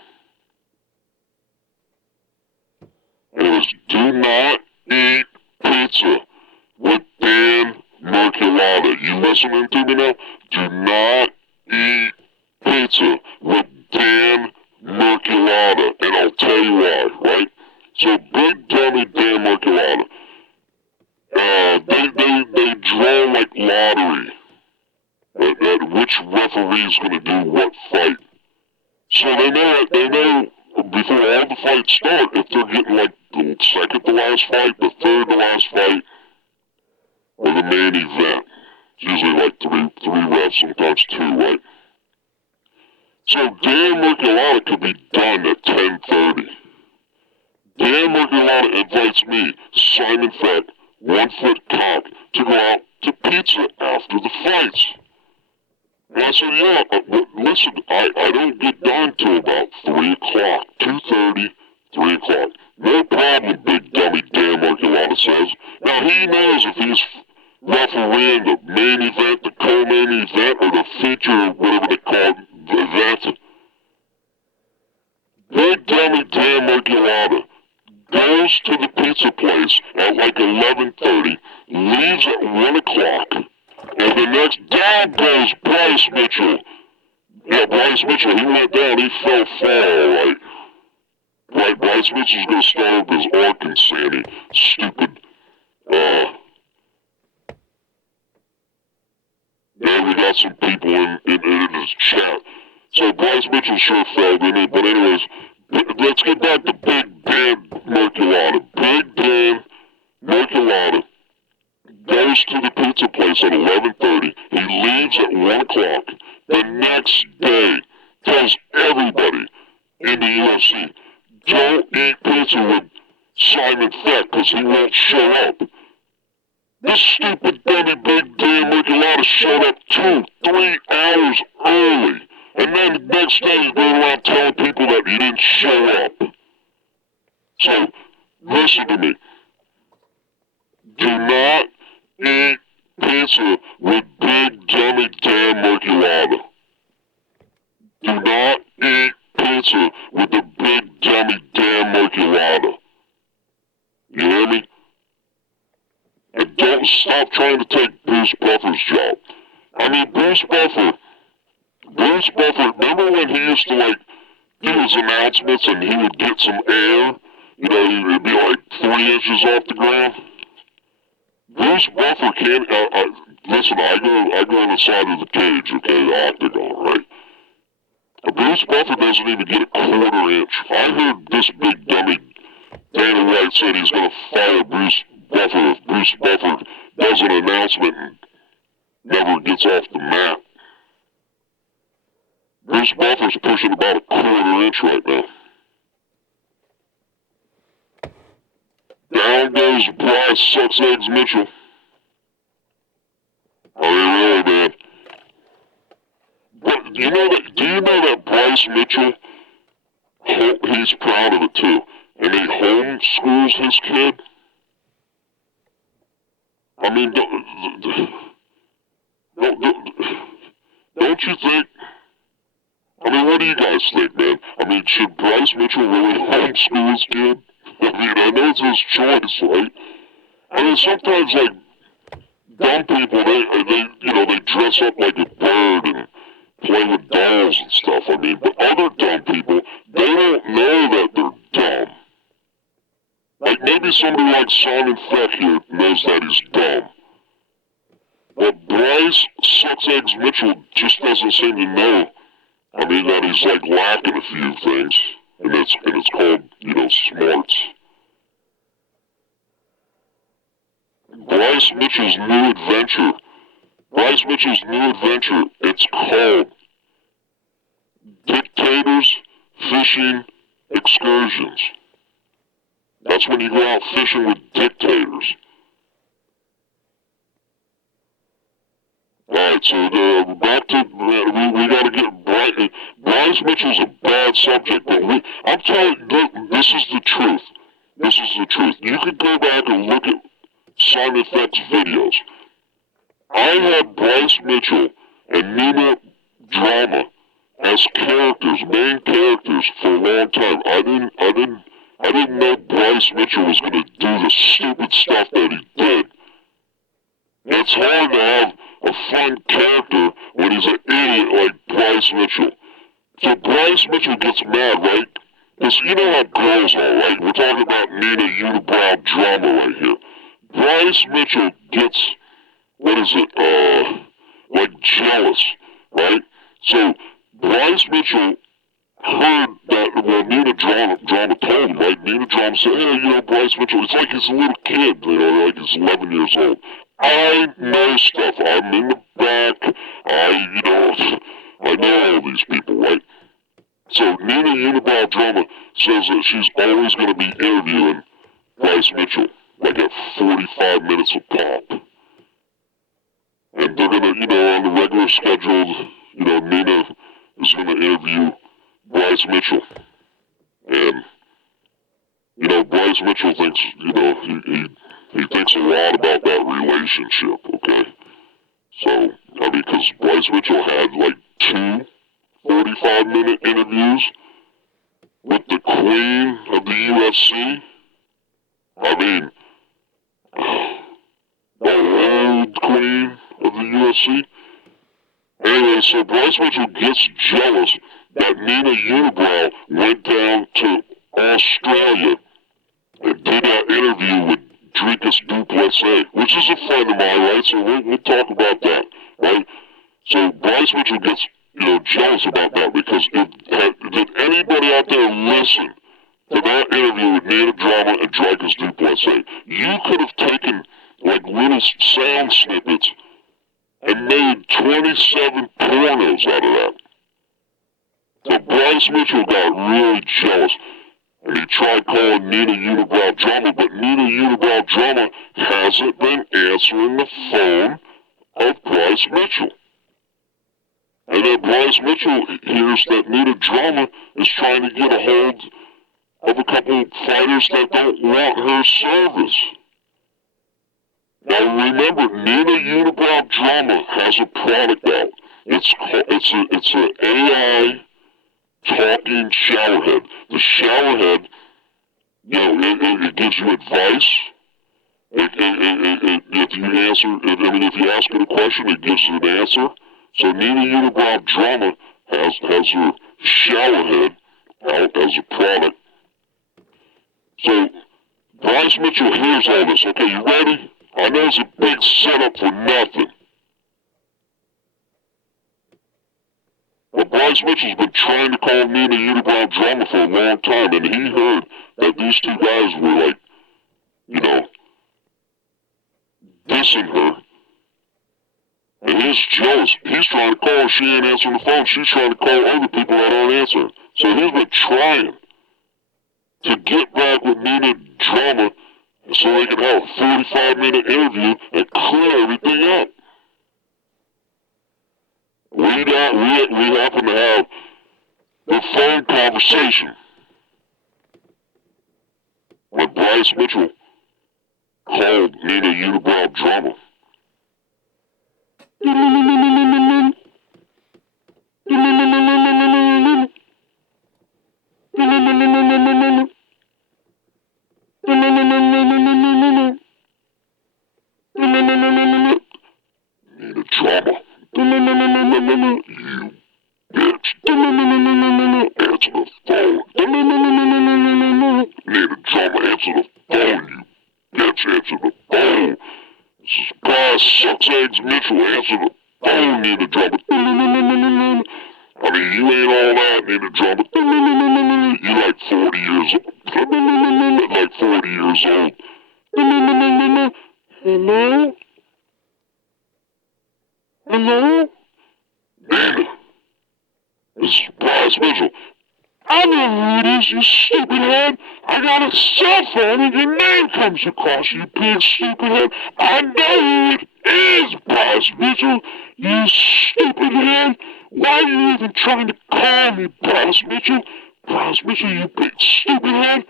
Anyways, do not eat pizza with Dan Miragliotta. You listening to me now? Do not eat pizza with Dan Miragliotta, and I'll tell you why, right? So big dummy Dan Miragliotta, they draw like lottery at which referee is going to do what fight. So they know before all the fights start if they're getting like the second to last fight, the third to last fight, or the main event. It's usually like three refs, sometimes two, right? So Dan Miragliotta could be done at 10:30. Dan Miragliotta invites me, Simon Feck, 1 foot cock, to go out to pizza after the fights. And I said, yeah, but listen, I don't get done till about 3 o'clock, 2:30, 3 o'clock. No problem, big dummy Dan Miragliotta says. Now he knows if he's refereeing the main event, the co-main event, or the feature, or whatever they call it, the event. Big dummy Dan Miragliotta goes to the pizza place at like 11:30, leaves at 1 o'clock, and the next down goes Bryce Mitchell. Yeah, Bryce Mitchell, he went down, he fell far, right? Right, Bryce Mitchell's gonna start with his Arkansas, stupid, yeah, we got some people in his chat. So Bryce Mitchell sure fell, didn't he? But anyways, let's get back to Big Dan Miragliotta. Big Dan Miragliotta goes to the pizza place at 11:30. He leaves at 1 o'clock. The next day, tells everybody in the UFC, don't eat pizza with Simon Feck because he won't show up. This stupid dummy Big Dan Miragliotta showed up 2-3 hours early. And then the next day he's going around telling people that he didn't show up. So, listen to me. Do not eat pizza with big dummy Dan Miragliotta. Do not eat pizza with the big dummy Dan Miragliotta. You hear me? And don't stop trying to take Bruce Buffer's job. I mean, Bruce Buffer, remember when he used to, like, do his announcements and he would get some air? You know, he would be like 3 inches off the ground. Bruce Buffer can't, listen, I go on the side of the cage, okay, the octagon, right? Bruce Buffer doesn't even get a quarter inch. I heard this big dummy Dana White said he's going to fire Bruce Buffer if Bruce Buffer does an announcement and never gets off the mat. Bruce Buffer's pushing about a quarter inch right now. Down goes Bryce Sucks Eggs Mitchell. I mean, really, man. But do you know that Bryce Mitchell, he's proud of it too, and he homeschools his kid? I mean, don't you think? I mean, what do you guys think, man? I mean, should Bryce Mitchell really homeschool his kid? I mean, I know it's his choice, right? I mean, sometimes, like, dumb people, they dress up like a bird and play with dolls and stuff. I mean, but other dumb people, they don't know that they're dumb. Like, maybe somebody like Simon Feck here knows that he's dumb. But Bryce Sucks Eggs Mitchell just doesn't seem to know. I mean, that he's, like, lacking a few things. And it's called, smarts. Bryce Mitchell's new adventure, it's called Dictators Fishing Excursions. That's when you go out fishing with dictators. Alright, so back to, we gotta get Bryce Mitchell's a bad subject, but I'm telling you, this is the truth. You could go back and look at Simon Feck's videos. I had Bryce Mitchell and Nina Drama as main characters for a long time. I didn't know Bryce Mitchell was gonna do the stupid stuff that he did. It's hard to have a fun character when he's an idiot like Bryce Mitchell. So Bryce Mitchell gets mad, right? Because you know how girls are, right? We're talking about Nina Unibrow Drama right here. Bryce Mitchell gets, like jealous, right? So Bryce Mitchell heard that, well, Nina Drama told him, right? Nina Drama said, hey, Bryce Mitchell, it's like he's a little kid, like he's 11 years old. I know stuff. I'm in the back. I know all these people, right? So Nina Unibrow Drama says that she's always going to be interviewing Bryce Mitchell, like at 45 minutes a pop. And they're going to, on the regular schedule, Nina is going to interview Bryce Mitchell. And, Bryce Mitchell thinks, he thinks a lot about that relationship, okay? So, because Bryce Mitchell had like 2 45-minute interviews with the queen of the UFC. The old queen of the UFC. Anyway, so Bryce Mitchell gets jealous that Nina Unibrow went down to Australia and did that interview with Dricus Duplessis, which is a friend of mine, right? So we'll talk about that, right? So Bryce Mitchell gets, jealous about that because did anybody out there listen to that interview with Nina Drama and Dricus Duplessis? You could have taken like little sound snippets and made 27 pornos out of that. So Bryce Mitchell got really jealous. And he tried calling Nina Unibrow Drama, but Nina Unibrow Drama hasn't been answering the phone of Bryce Mitchell. And then Bryce Mitchell hears that Nina Drama is trying to get a hold of a couple of fighters that don't want her service. Now remember, Nina Unibrow Drama has a product out. It's an AI talking showerhead. The showerhead, you know, it gives you advice. If you ask it a question, it gives you an answer. So Nina Unibrow Drama has her showerhead out as a product. So Bryce Mitchell hears all this. Okay, you ready? I know it's a big setup for nothing. But Bryce Mitchell's been trying to call Nina Unibrow Drama for a long time, and he heard that these two guys were like, you know, dissing her. And he's jealous. He's trying to call her. She ain't answering the phone. She's trying to call other people that aren't answering. So he's been trying to get back with Nina Drama so they can have a 45-minute interview and clear everything up. We happen to have the phone conversation when Bryce Mitchell called Nina Unibrow Drama. Nina Drama. You bitch. Answer the phone. Nina Drama, answer the phone, you bitch. Answer the phone. This is Bryce Sucks Eggs Mitchell. Answer the phone, Nina Drama. I mean, you ain't all that, Nina Drama. You like 40 years old. Like 40 years old. Hello? Hello? Nina. This is Bryce Mitchell. I know who it is, you stupid head. I got a cell phone and your name comes across, you big stupid head. I know who it is, Bryce Mitchell, you stupid head. Why are you even trying to call me, Bryce Mitchell? Bryce Mitchell, you big stupid head.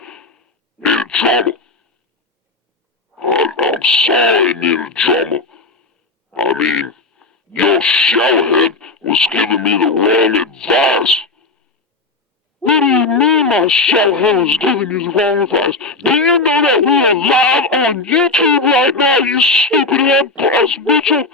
Nina Drama. I'm sorry, Nina Drama. I mean, your showerhead was giving me the wrong advice. What do you mean my showerhead was giving you the wrong advice? Do you know that we are live on YouTube right now, you stupid head, Bryce Mitchell?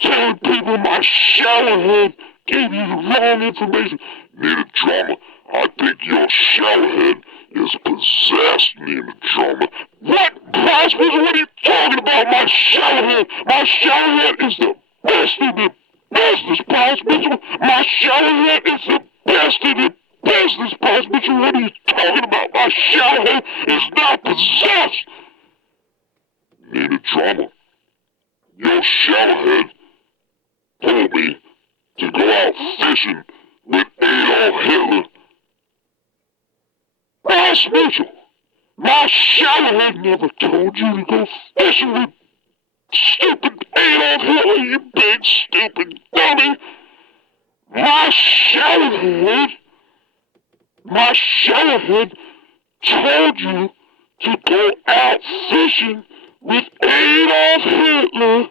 Telling people my showerhead gave you the wrong information. Nina Drama, I think your showerhead is possessed, Nina Drama. What? Bryce Mitchell, what are you talking about? My showerhead is the best in the business, Bryce Mitchell. My showerhead is the best in the business, Bryce Mitchell. What are you talking about? My showerhead is not possessed. Nina Drama, your showerhead told me to go out fishing with Adolf Hitler. Bryce Mitchell, my showerhead never told you to go fishing with stupid Adolf Hitler, you big stupid dummy. My showerhead told you to go out fishing with Adolf Hitler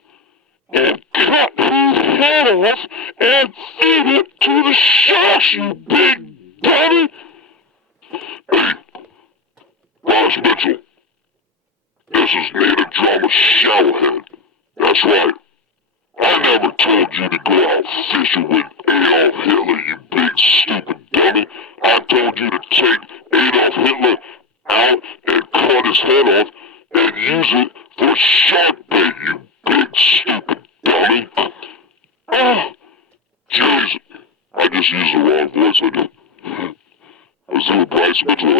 and cut his head off and feed it to the sharks, you big dummy. Hey, Bryce Mitchell, this is Nina Drama's showerhead. That's right. I never told you to go out fishing with Adolf Hitler, you big stupid dummy. I told you to take Adolf Hitler out and cut his head off and use it for shark bait, you big stupid dummy. Oh, jeez. I just used the wrong voice, I did. I was doing Bryce Mitchell,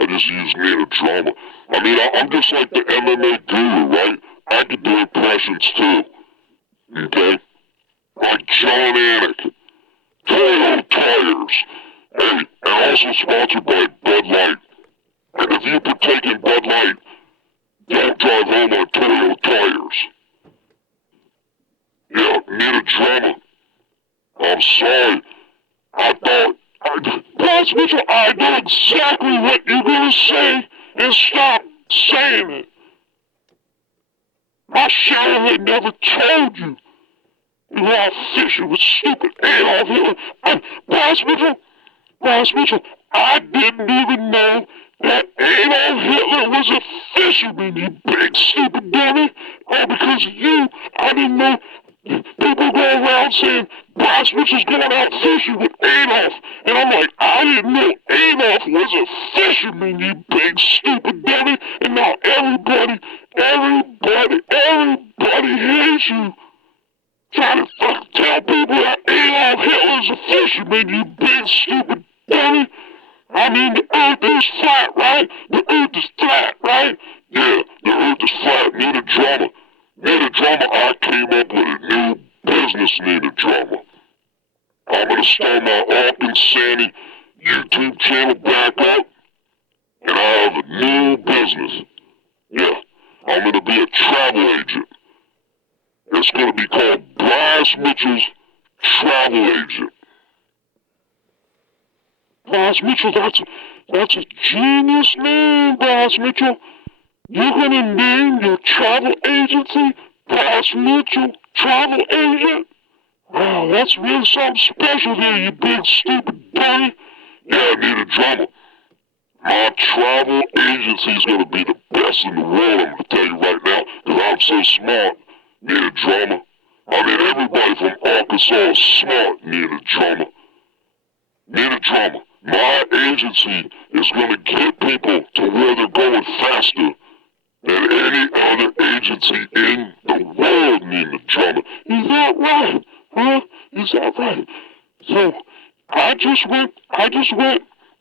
I just used Nina Drama. I mean, I'm just like the MMA guru, right? I can do impressions too. Okay? Like John Anik, Toyo Tires, and also sponsored by Bud Light. And if you partake in Bud Light, don't drive home on Toyo Tires. Yeah, Nina Drama. I'm sorry. Bryce Mitchell, I know exactly what you're gonna say, and stop saying it. My showerhead never told you. You were all fishing with stupid Adolf Hitler. Bryce Mitchell, I didn't even know that Adolf Hitler was a fisherman, you big stupid dummy. Oh, because of you, I didn't know. People go around saying Bryce Mitchell's going out fishing with Adolf. And I'm like, I didn't know Adolf was a fisherman, you big stupid dummy. And now everybody hates you. Trying to fucking tell people that Adolf Hitler's a fisherman, you big stupid dummy. I mean, the earth is flat, right? The earth is flat, right? Yeah, the earth is flat. Need a drama. I came up with a new business, Need a Drama. I'm gonna start my Ark and Sandy YouTube channel back up, and I have a new business. Yeah, I'm gonna be a travel agent. It's gonna be called Bryce Mitchell's Travel Agent. Bryce Mitchell, that's a genius name, Bryce Mitchell. You're gonna name your travel agency Bryce Mitchell Travel Agent? Wow, that's really something special there, you big stupid dummy. Yeah, I need a drama. My travel agency is gonna be the best in the world, I'm gonna tell you right now, because I'm so smart. Need a drama. I mean, everybody from Arkansas is smart. Need a drama. My agency is going to get people to where they're going faster than any other agency in the world. Need a drama. Is that right? Huh? Is that right? So, I just went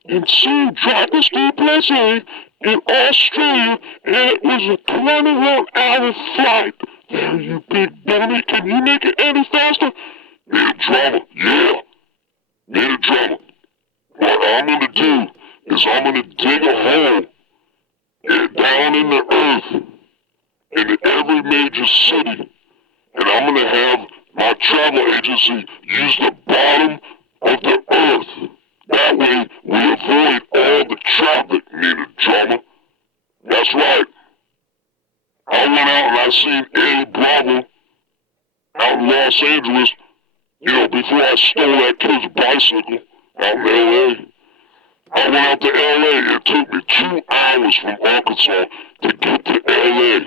and seen Dracula's USA in Australia, and it was a 21-hour flight. There, you big dummy. Can you make it any faster? Need a drama. Yeah. Need a drama. What I'm gonna do is I'm gonna dig a hole down in the earth in every major city, and I'm gonna have my travel agency use the bottom of the earth. That way we avoid all the traffic. Need a drama. That's right. I went out and I seen Eddie Bravo out in Los Angeles, before I stole that kid's bicycle out in L.A. I went out to L.A. It took me 2 hours from Arkansas to get to L.A.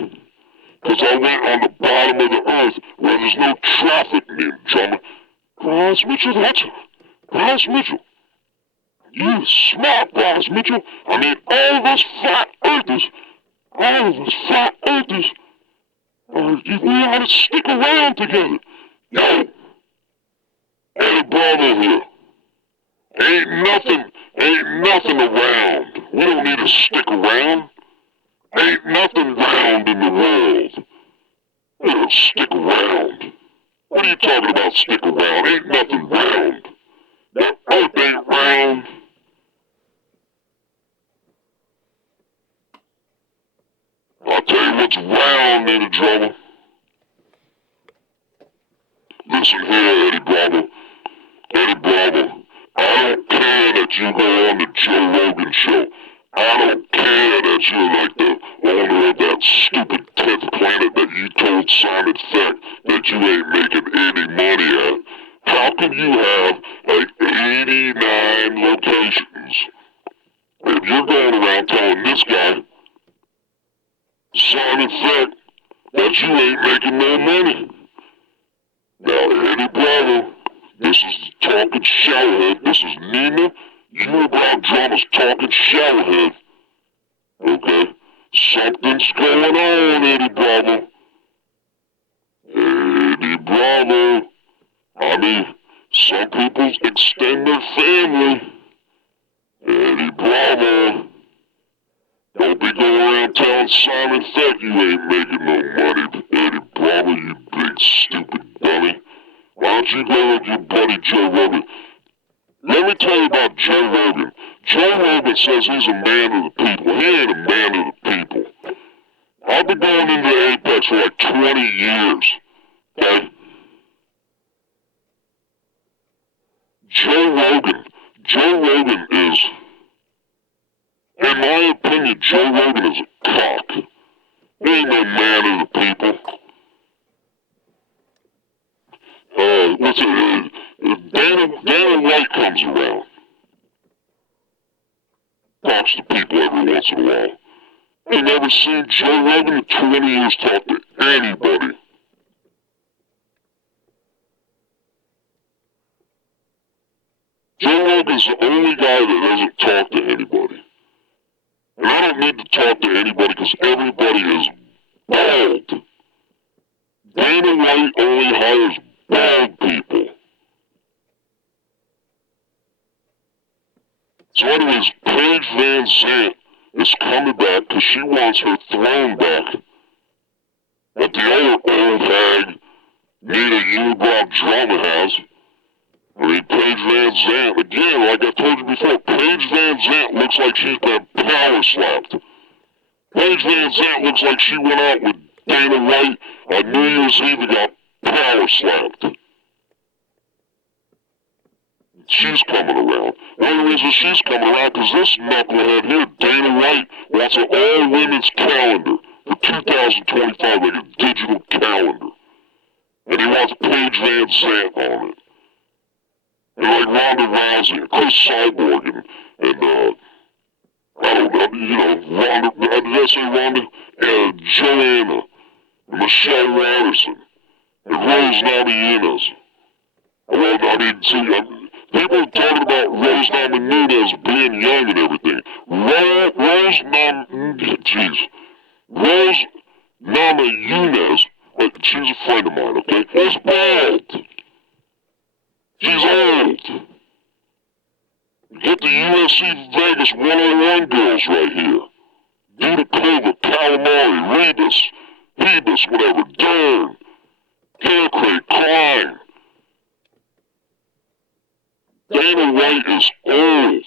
Because I went on the bottom of the earth where there's no traffic, Need a drama. Bryce Mitchell. You smart, Bryce Mitchell. I mean, all of us flat earthers, we ought to stick around together. Yo, Eddie Bravo here. Ain't nothing around. We don't need to stick around. Ain't nothing round in the world. We don't stick around. What are you talking about, stick around? Ain't nothing round. The earth ain't round. I'll tell you what's round, Need a drama. Listen here, Eddie Bravo. I don't care that you go on the Joe Rogan show. I don't care that you're like the owner of that stupid 10th planet that you told Simon Feck that you ain't making any money at. How can you have like 89 locations if you're going around telling this guy, Simon Feck, that you ain't making no money? Now, Eddie Bravo, this is Talking Showerhead. This is Nina. You about drama's Talking Showerhead. Okay? Something's going on, Eddie Bravo. I mean, some people extend their family. Eddie Bravo. Don't be going around telling Simon Feck you ain't making no money. Eddie Bravo, you big stupid dummy. Why don't you go with your buddy Joe Rogan? Let me tell you about Joe Rogan. Joe Rogan says he's a man of the people. He ain't a man of the people. I've been going into Apex for like 20 years. Okay? Joe Rogan is, in my opinion, Joe Rogan is a cock. He ain't no man of the people. what's it? Dana White comes around, talks to people every once in a while. I never seen Joe Rogan in 20 years talk to anybody. Joe Rogan's the only guy that doesn't talk to anybody. And I don't need to talk to anybody because everybody is bald. Dana White only hires bald people. So anyways, Paige VanZant is coming back because she wants her throne back. But the other old hag, Nina Unibrow Drama has. I mean, Paige VanZant, again, like I told you before, Paige VanZant looks like she's been power slapped. Paige VanZant looks like she went out with Dana White on New Year's Eve and got power slapped. She's coming around. One of the reasons she's coming around because this knucklehead here, Dana White, wants an all-women's calendar for 2025, like a digital calendar. And he wants Paige VanZant on it. And like Ronda Rousey and Chris Cyborg and I don't know, you know, Ronda, did I say Ronda? And Joanna, and Michelle Watterson, and Rose Namajunas. Well, I mean, see, people are talking about Rose Namajunas being young and everything. Rose Namajunas, she's a friend of mine, okay, is bald. She's old. Get the UFC Vegas 101 girls right here. Dudakova, Calamari, Rebus, whatever, Dern, Carecray, Klein. Dana White is old.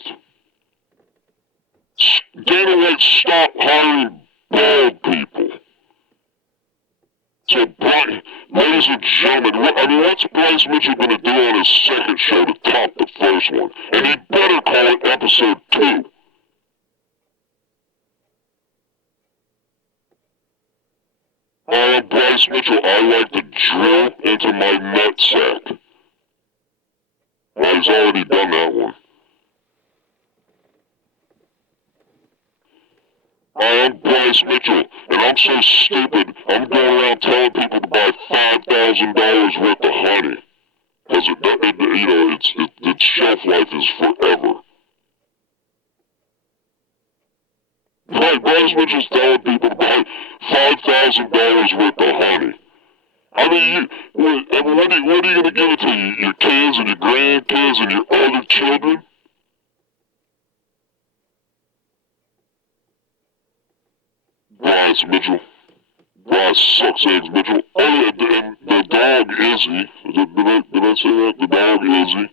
Dana White stopped hiring bald people. So, ladies and gentlemen, what's Bryce Mitchell going to do on his second show to top the first one? And he better call it episode 2. Bryce Mitchell, I like to drill into my nutsack. Well, he's already done that one. I'm Bryce Mitchell, and I'm so stupid, I'm going around telling people to buy $5,000 worth of honey. Because, its shelf life is forever. Right, Bryce Mitchell's telling people to buy $5,000 worth of honey. I mean, what are you going to give it to? Your kids and your grandkids and your other children? Bryce Mitchell. Bryce sucks eggs Mitchell. Oh yeah, and the dog Izzy. Did I say that? The dog Izzy.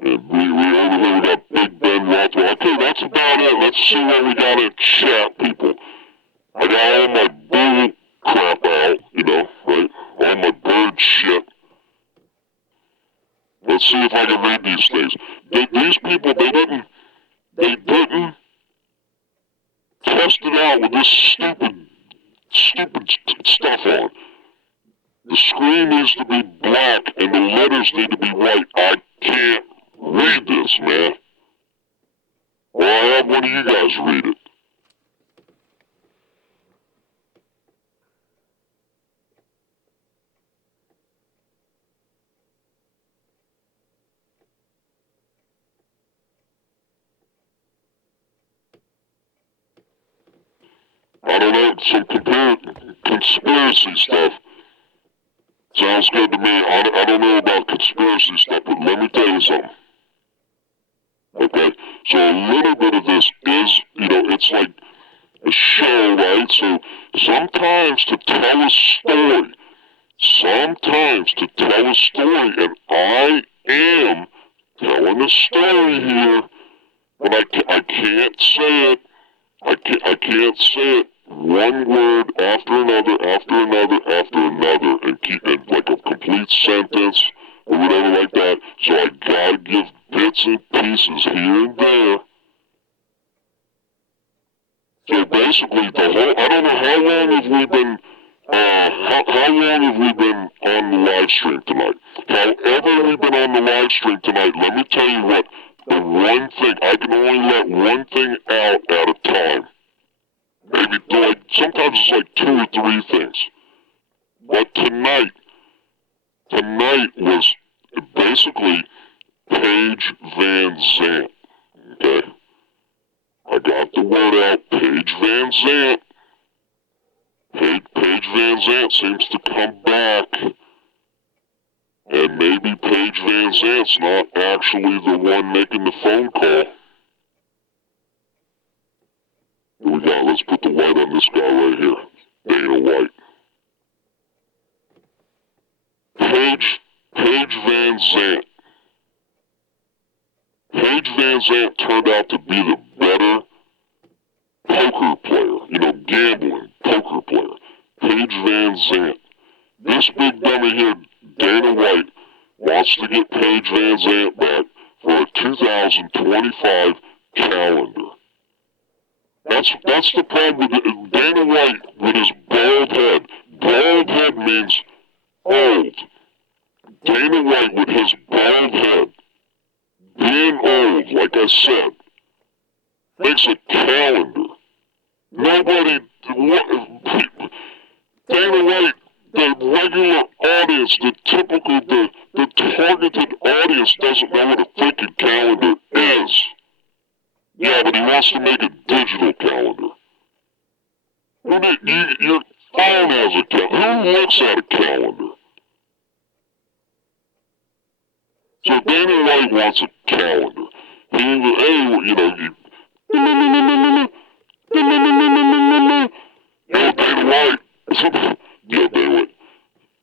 And we over here we got Big Ben Rothwell. Okay, that's about it. Let's see what we got in chat, people. I got all my bull crap out, right? All my bird shit. Let's see if I can read these things. These people, they didn't test it out with this stupid stuff on. The screen needs to be black and the letters need to be white. I can't read this, man. Or I'll have one of you guys read it. I don't know, some conspiracy stuff. Sounds good to me. I don't know about conspiracy stuff, but let me tell you something. Okay? So a little bit of this is, it's like a show, right? So sometimes to tell a story, and I am telling a story here, but I can't say it. I can't say it one word after another, and keep it like a complete sentence or whatever like that. So I gotta give bits and pieces here and there. So basically, I don't know how long have we been How long have we been on the live stream tonight? However we've been on the live stream tonight, let me tell you what, the one thing, I can only let one thing out at a time. Maybe, like, sometimes it's like 2 or 3 things. But tonight was basically Paige VanZant, okay? I got the word out, Paige VanZant. Paige VanZant seems to come back, and maybe Paige VanZant's not actually the one making the phone call. Here we go, let's put the white on this guy right here, Dana White. Paige VanZant. Paige VanZant turned out to be the better poker player, gambling poker player. Paige VanZant. This big dummy here, Dana White, wants to get Paige VanZant back for a 2025 calendar. That's the problem with Dana White with his bald head. Bald head means old. Dana White with his bald head, being old, like I said, makes a calendar. Nobody, Dana White, the regular audience, the typical, the targeted audience doesn't know what a freaking calendar is. Yeah, but he wants to make a digital calendar. Your phone has a calendar. Who looks at a calendar? So Dana White wants a calendar. Yo, Dana White. Yeah, Dana White. You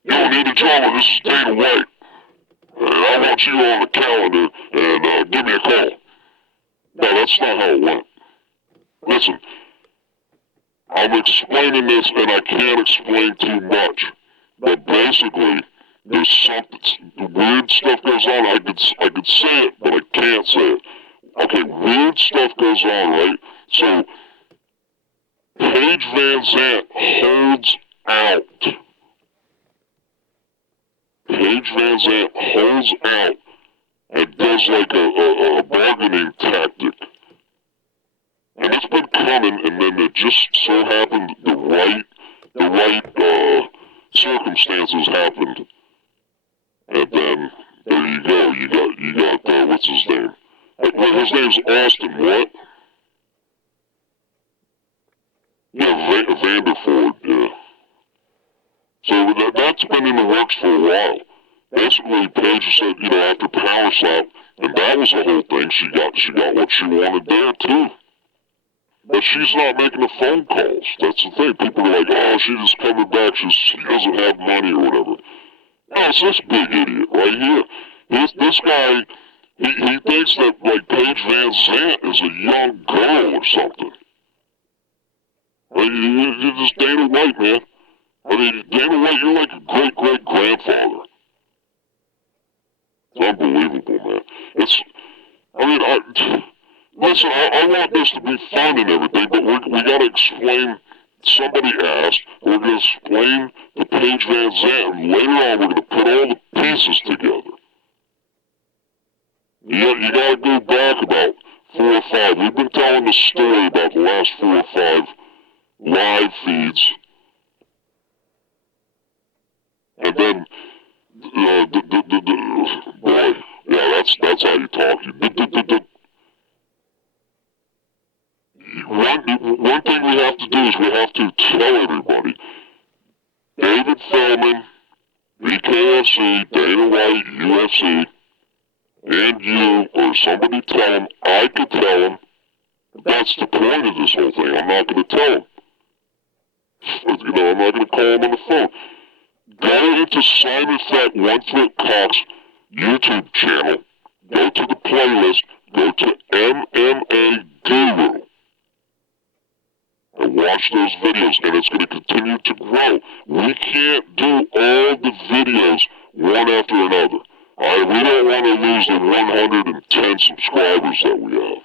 don't need a drama, this is Dana White. And I want you on the calendar, and give me a call. No, that's not how it went. Listen, I'm explaining this, and I can't explain too much. But basically, there's something, weird stuff goes on. I could say it, but I can't say it. Okay, weird stuff goes on, right? So, Paige VanZant holds out. Paige VanZant holds out and does like a bargaining tactic. And it's been coming, and then it just so happened the right circumstances happened. And then, there you go, you got what's his name? His name's Austin, what? Yeah, Vanderford, yeah. So that's been in the works for a while. Basically, Paige said, after Power Slap, and that was the whole thing, she got what she wanted there, too. But she's not making the phone calls. That's the thing. People are like, oh, she's just coming back, she doesn't have money or whatever. No, it's this big idiot right here. This guy, he thinks that, like, Paige VanZant is a young girl or something. You're just Dana White, man. Dana White, you're like a great-great-grandfather. It's unbelievable, man. Listen, I want this to be fun and everything, but we gotta explain, somebody asked, we're gonna explain the Paige VanZant, and later on we're gonna put all the pieces together. You gotta go back about 4 or 5. We've been telling the story about the last 4 or 5 live feeds. And then, boy, yeah, that's how you talk. One thing we have to do is we have to tell everybody, David Feldman, BKFC, Dana White, UFC, and you, or somebody tell him, I could tell him, that's the point of this whole thing. I'm not going to tell him. I'm not going to call him on the phone. Go into Simon Fett 1 Foot Cock's YouTube channel, go to the playlist, go to MMA Guru, and watch those videos, and it's going to continue to grow. We can't do all the videos one after another. We don't want to lose the 110 subscribers that we have.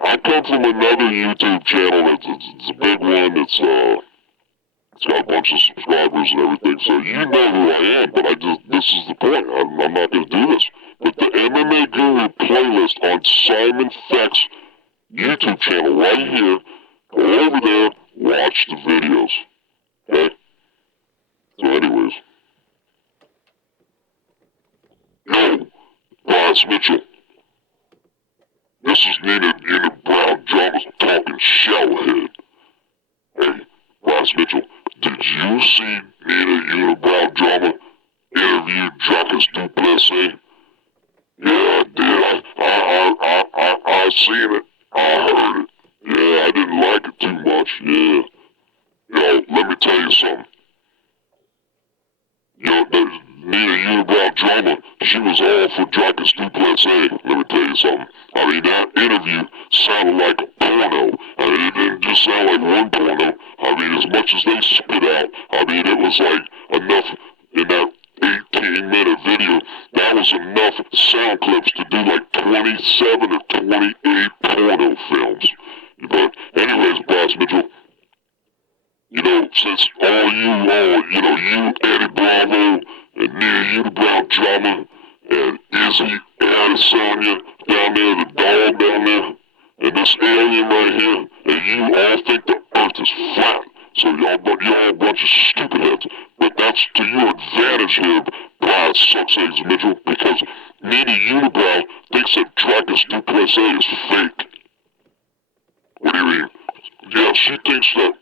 I come from another YouTube channel. It's a big one. It's got a bunch of subscribers and everything, so you know who I am, but this is the point. I'm not going to do this. But the MMA Guru playlist on Simon Feck's YouTube channel right here, go over there, watch the videos. Okay? So anyways. Yo, Bryce Mitchell. This is Nina Brown Drama talking shellhead. Hey, Bryce Mitchell, did you see Nina Brown Drama interview Dracus Duplessis? Yeah, I did. I seen it. I heard it. Yeah, I didn't like it too much. Yeah. Yo, let me tell you something. Yo, Nina Brown Drama, she was all for Dracus Duplessis. Let me tell you something. I mean, that interview sounded like a porno. I mean, it didn't just sound like one porno. I mean, as much as they spit out, I mean, it was like enough in that 18-minute video. That was enough sound clips to do like 27 or 28 porno films. But anyways, Bryce Mitchell, you know, since you, Eddie Bravo, and Nina Brown Drama, and Izzy, and Adesanya down there, the dog down there, and this alien right here, and you all think the earth is flat. So y'all a bunch of stupid heads. But that's to your advantage here, Bryce Sucks Mitchell, because Nina Unibrow thinks that Dracus Duplessis is fake. What do you mean? Yeah, she thinks that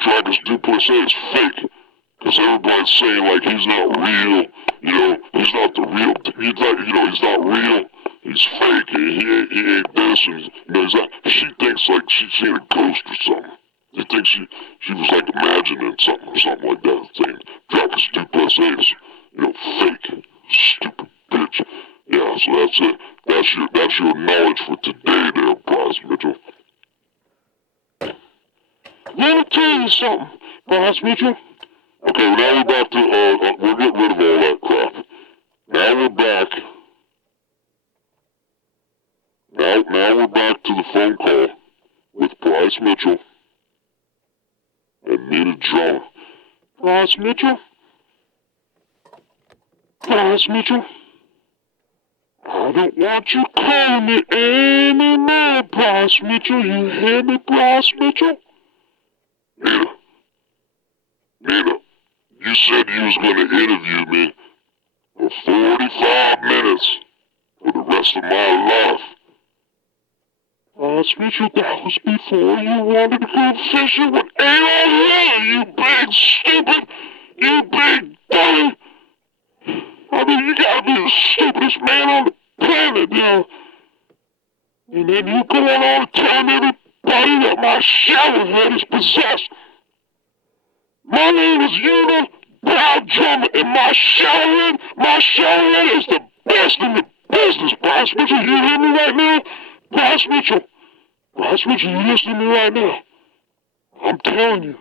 Dracus Duplessis is fake. Because everybody's saying like he's not real, he's not the real, he's not real, he's fake, he ain't this, and he's not. She thinks like she's seen a ghost or something. She thinks she was like imagining something or something like that, saying Dracus Duplessis is, fake, stupid bitch. Yeah, so that's it. That's your knowledge for today there, Bryce Mitchell. Let me tell you something, Bryce Mitchell. Okay, now we're back to, we'll get rid of all that crap. Now we're back. Now we're back to the phone call with Bryce Mitchell and Nina Drama. Bryce Mitchell? Bryce Mitchell? I don't want you calling me anymore, Bryce Mitchell. You hear me, Bryce Mitchell? Nina, you said you was going to interview me for 45 minutes for the rest of my life. Bryce Mitchell, that was before you wanted to go fishing with Adesanya, you big stupid, you big dummy. I mean, you gotta be the stupidest man on the planet, And then you go on telling everybody that my shower head is possessed. My name is Nina Brown Drama, and my shower head is the best in the business, Bryce Mitchell. You hear me right now? Bryce Mitchell, you listening to me right now? I'm telling you,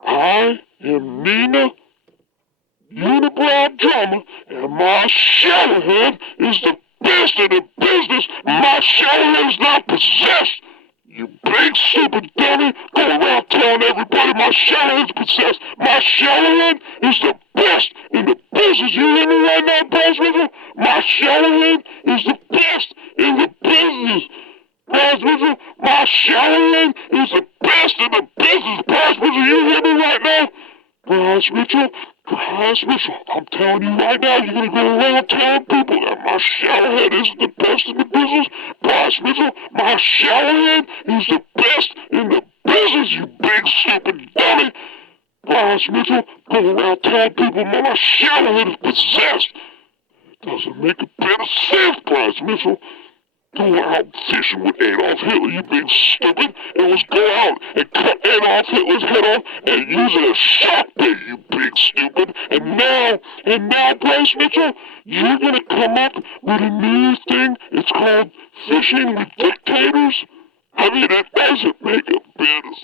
I am Nina Brown Drama, and my shower head is the best in the business. My shower head is not possessed. You big stupid dummy, go around telling everybody my shower head's possessed. My shower head is the best in the business. You hear me right now, Bryce Mitchell? My shower head is the best in the business. Bryce Mitchell, my shower head is the best in the business. Bryce Mitchell, you hear me right now? Bryce Mitchell, I'm telling you right now, you're gonna go around telling people that my shower head isn't the best in the business. Bryce Mitchell, my shower head is the best in the business, you big stupid dummy. Bryce Mitchell, go around telling people my shower head is possessed. Doesn't make a bit of sense, Bryce Mitchell. Go out fishing with Adolf Hitler, you big stupid, and let's go out and cut Adolf Hitler's head off and use it as shark bait, you big stupid. And now, Bryce Mitchell, you're gonna come up with a new thing. It's called Fishing with Dictators. I mean, that doesn't make a bit of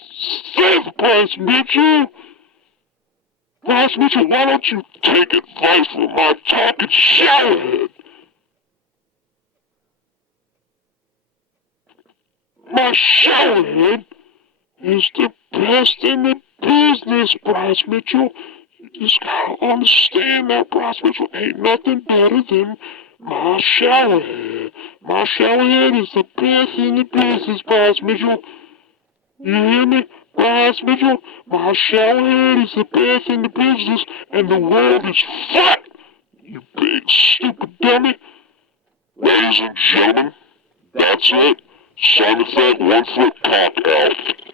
sense, Bryce Mitchell. Bryce Mitchell, why don't you take advice from my talking showerhead? My shower head is the best in the business, Bryce Mitchell. You just gotta understand that, Bryce Mitchell. Ain't nothing better than my shower head. My shower head is the best in the business, Bryce Mitchell. You hear me, Bryce Mitchell? My shower head is the best in the business, and the world is flat, you big stupid dummy. Ladies and gentlemen, that's it. Simon Fat 1 foot cock out.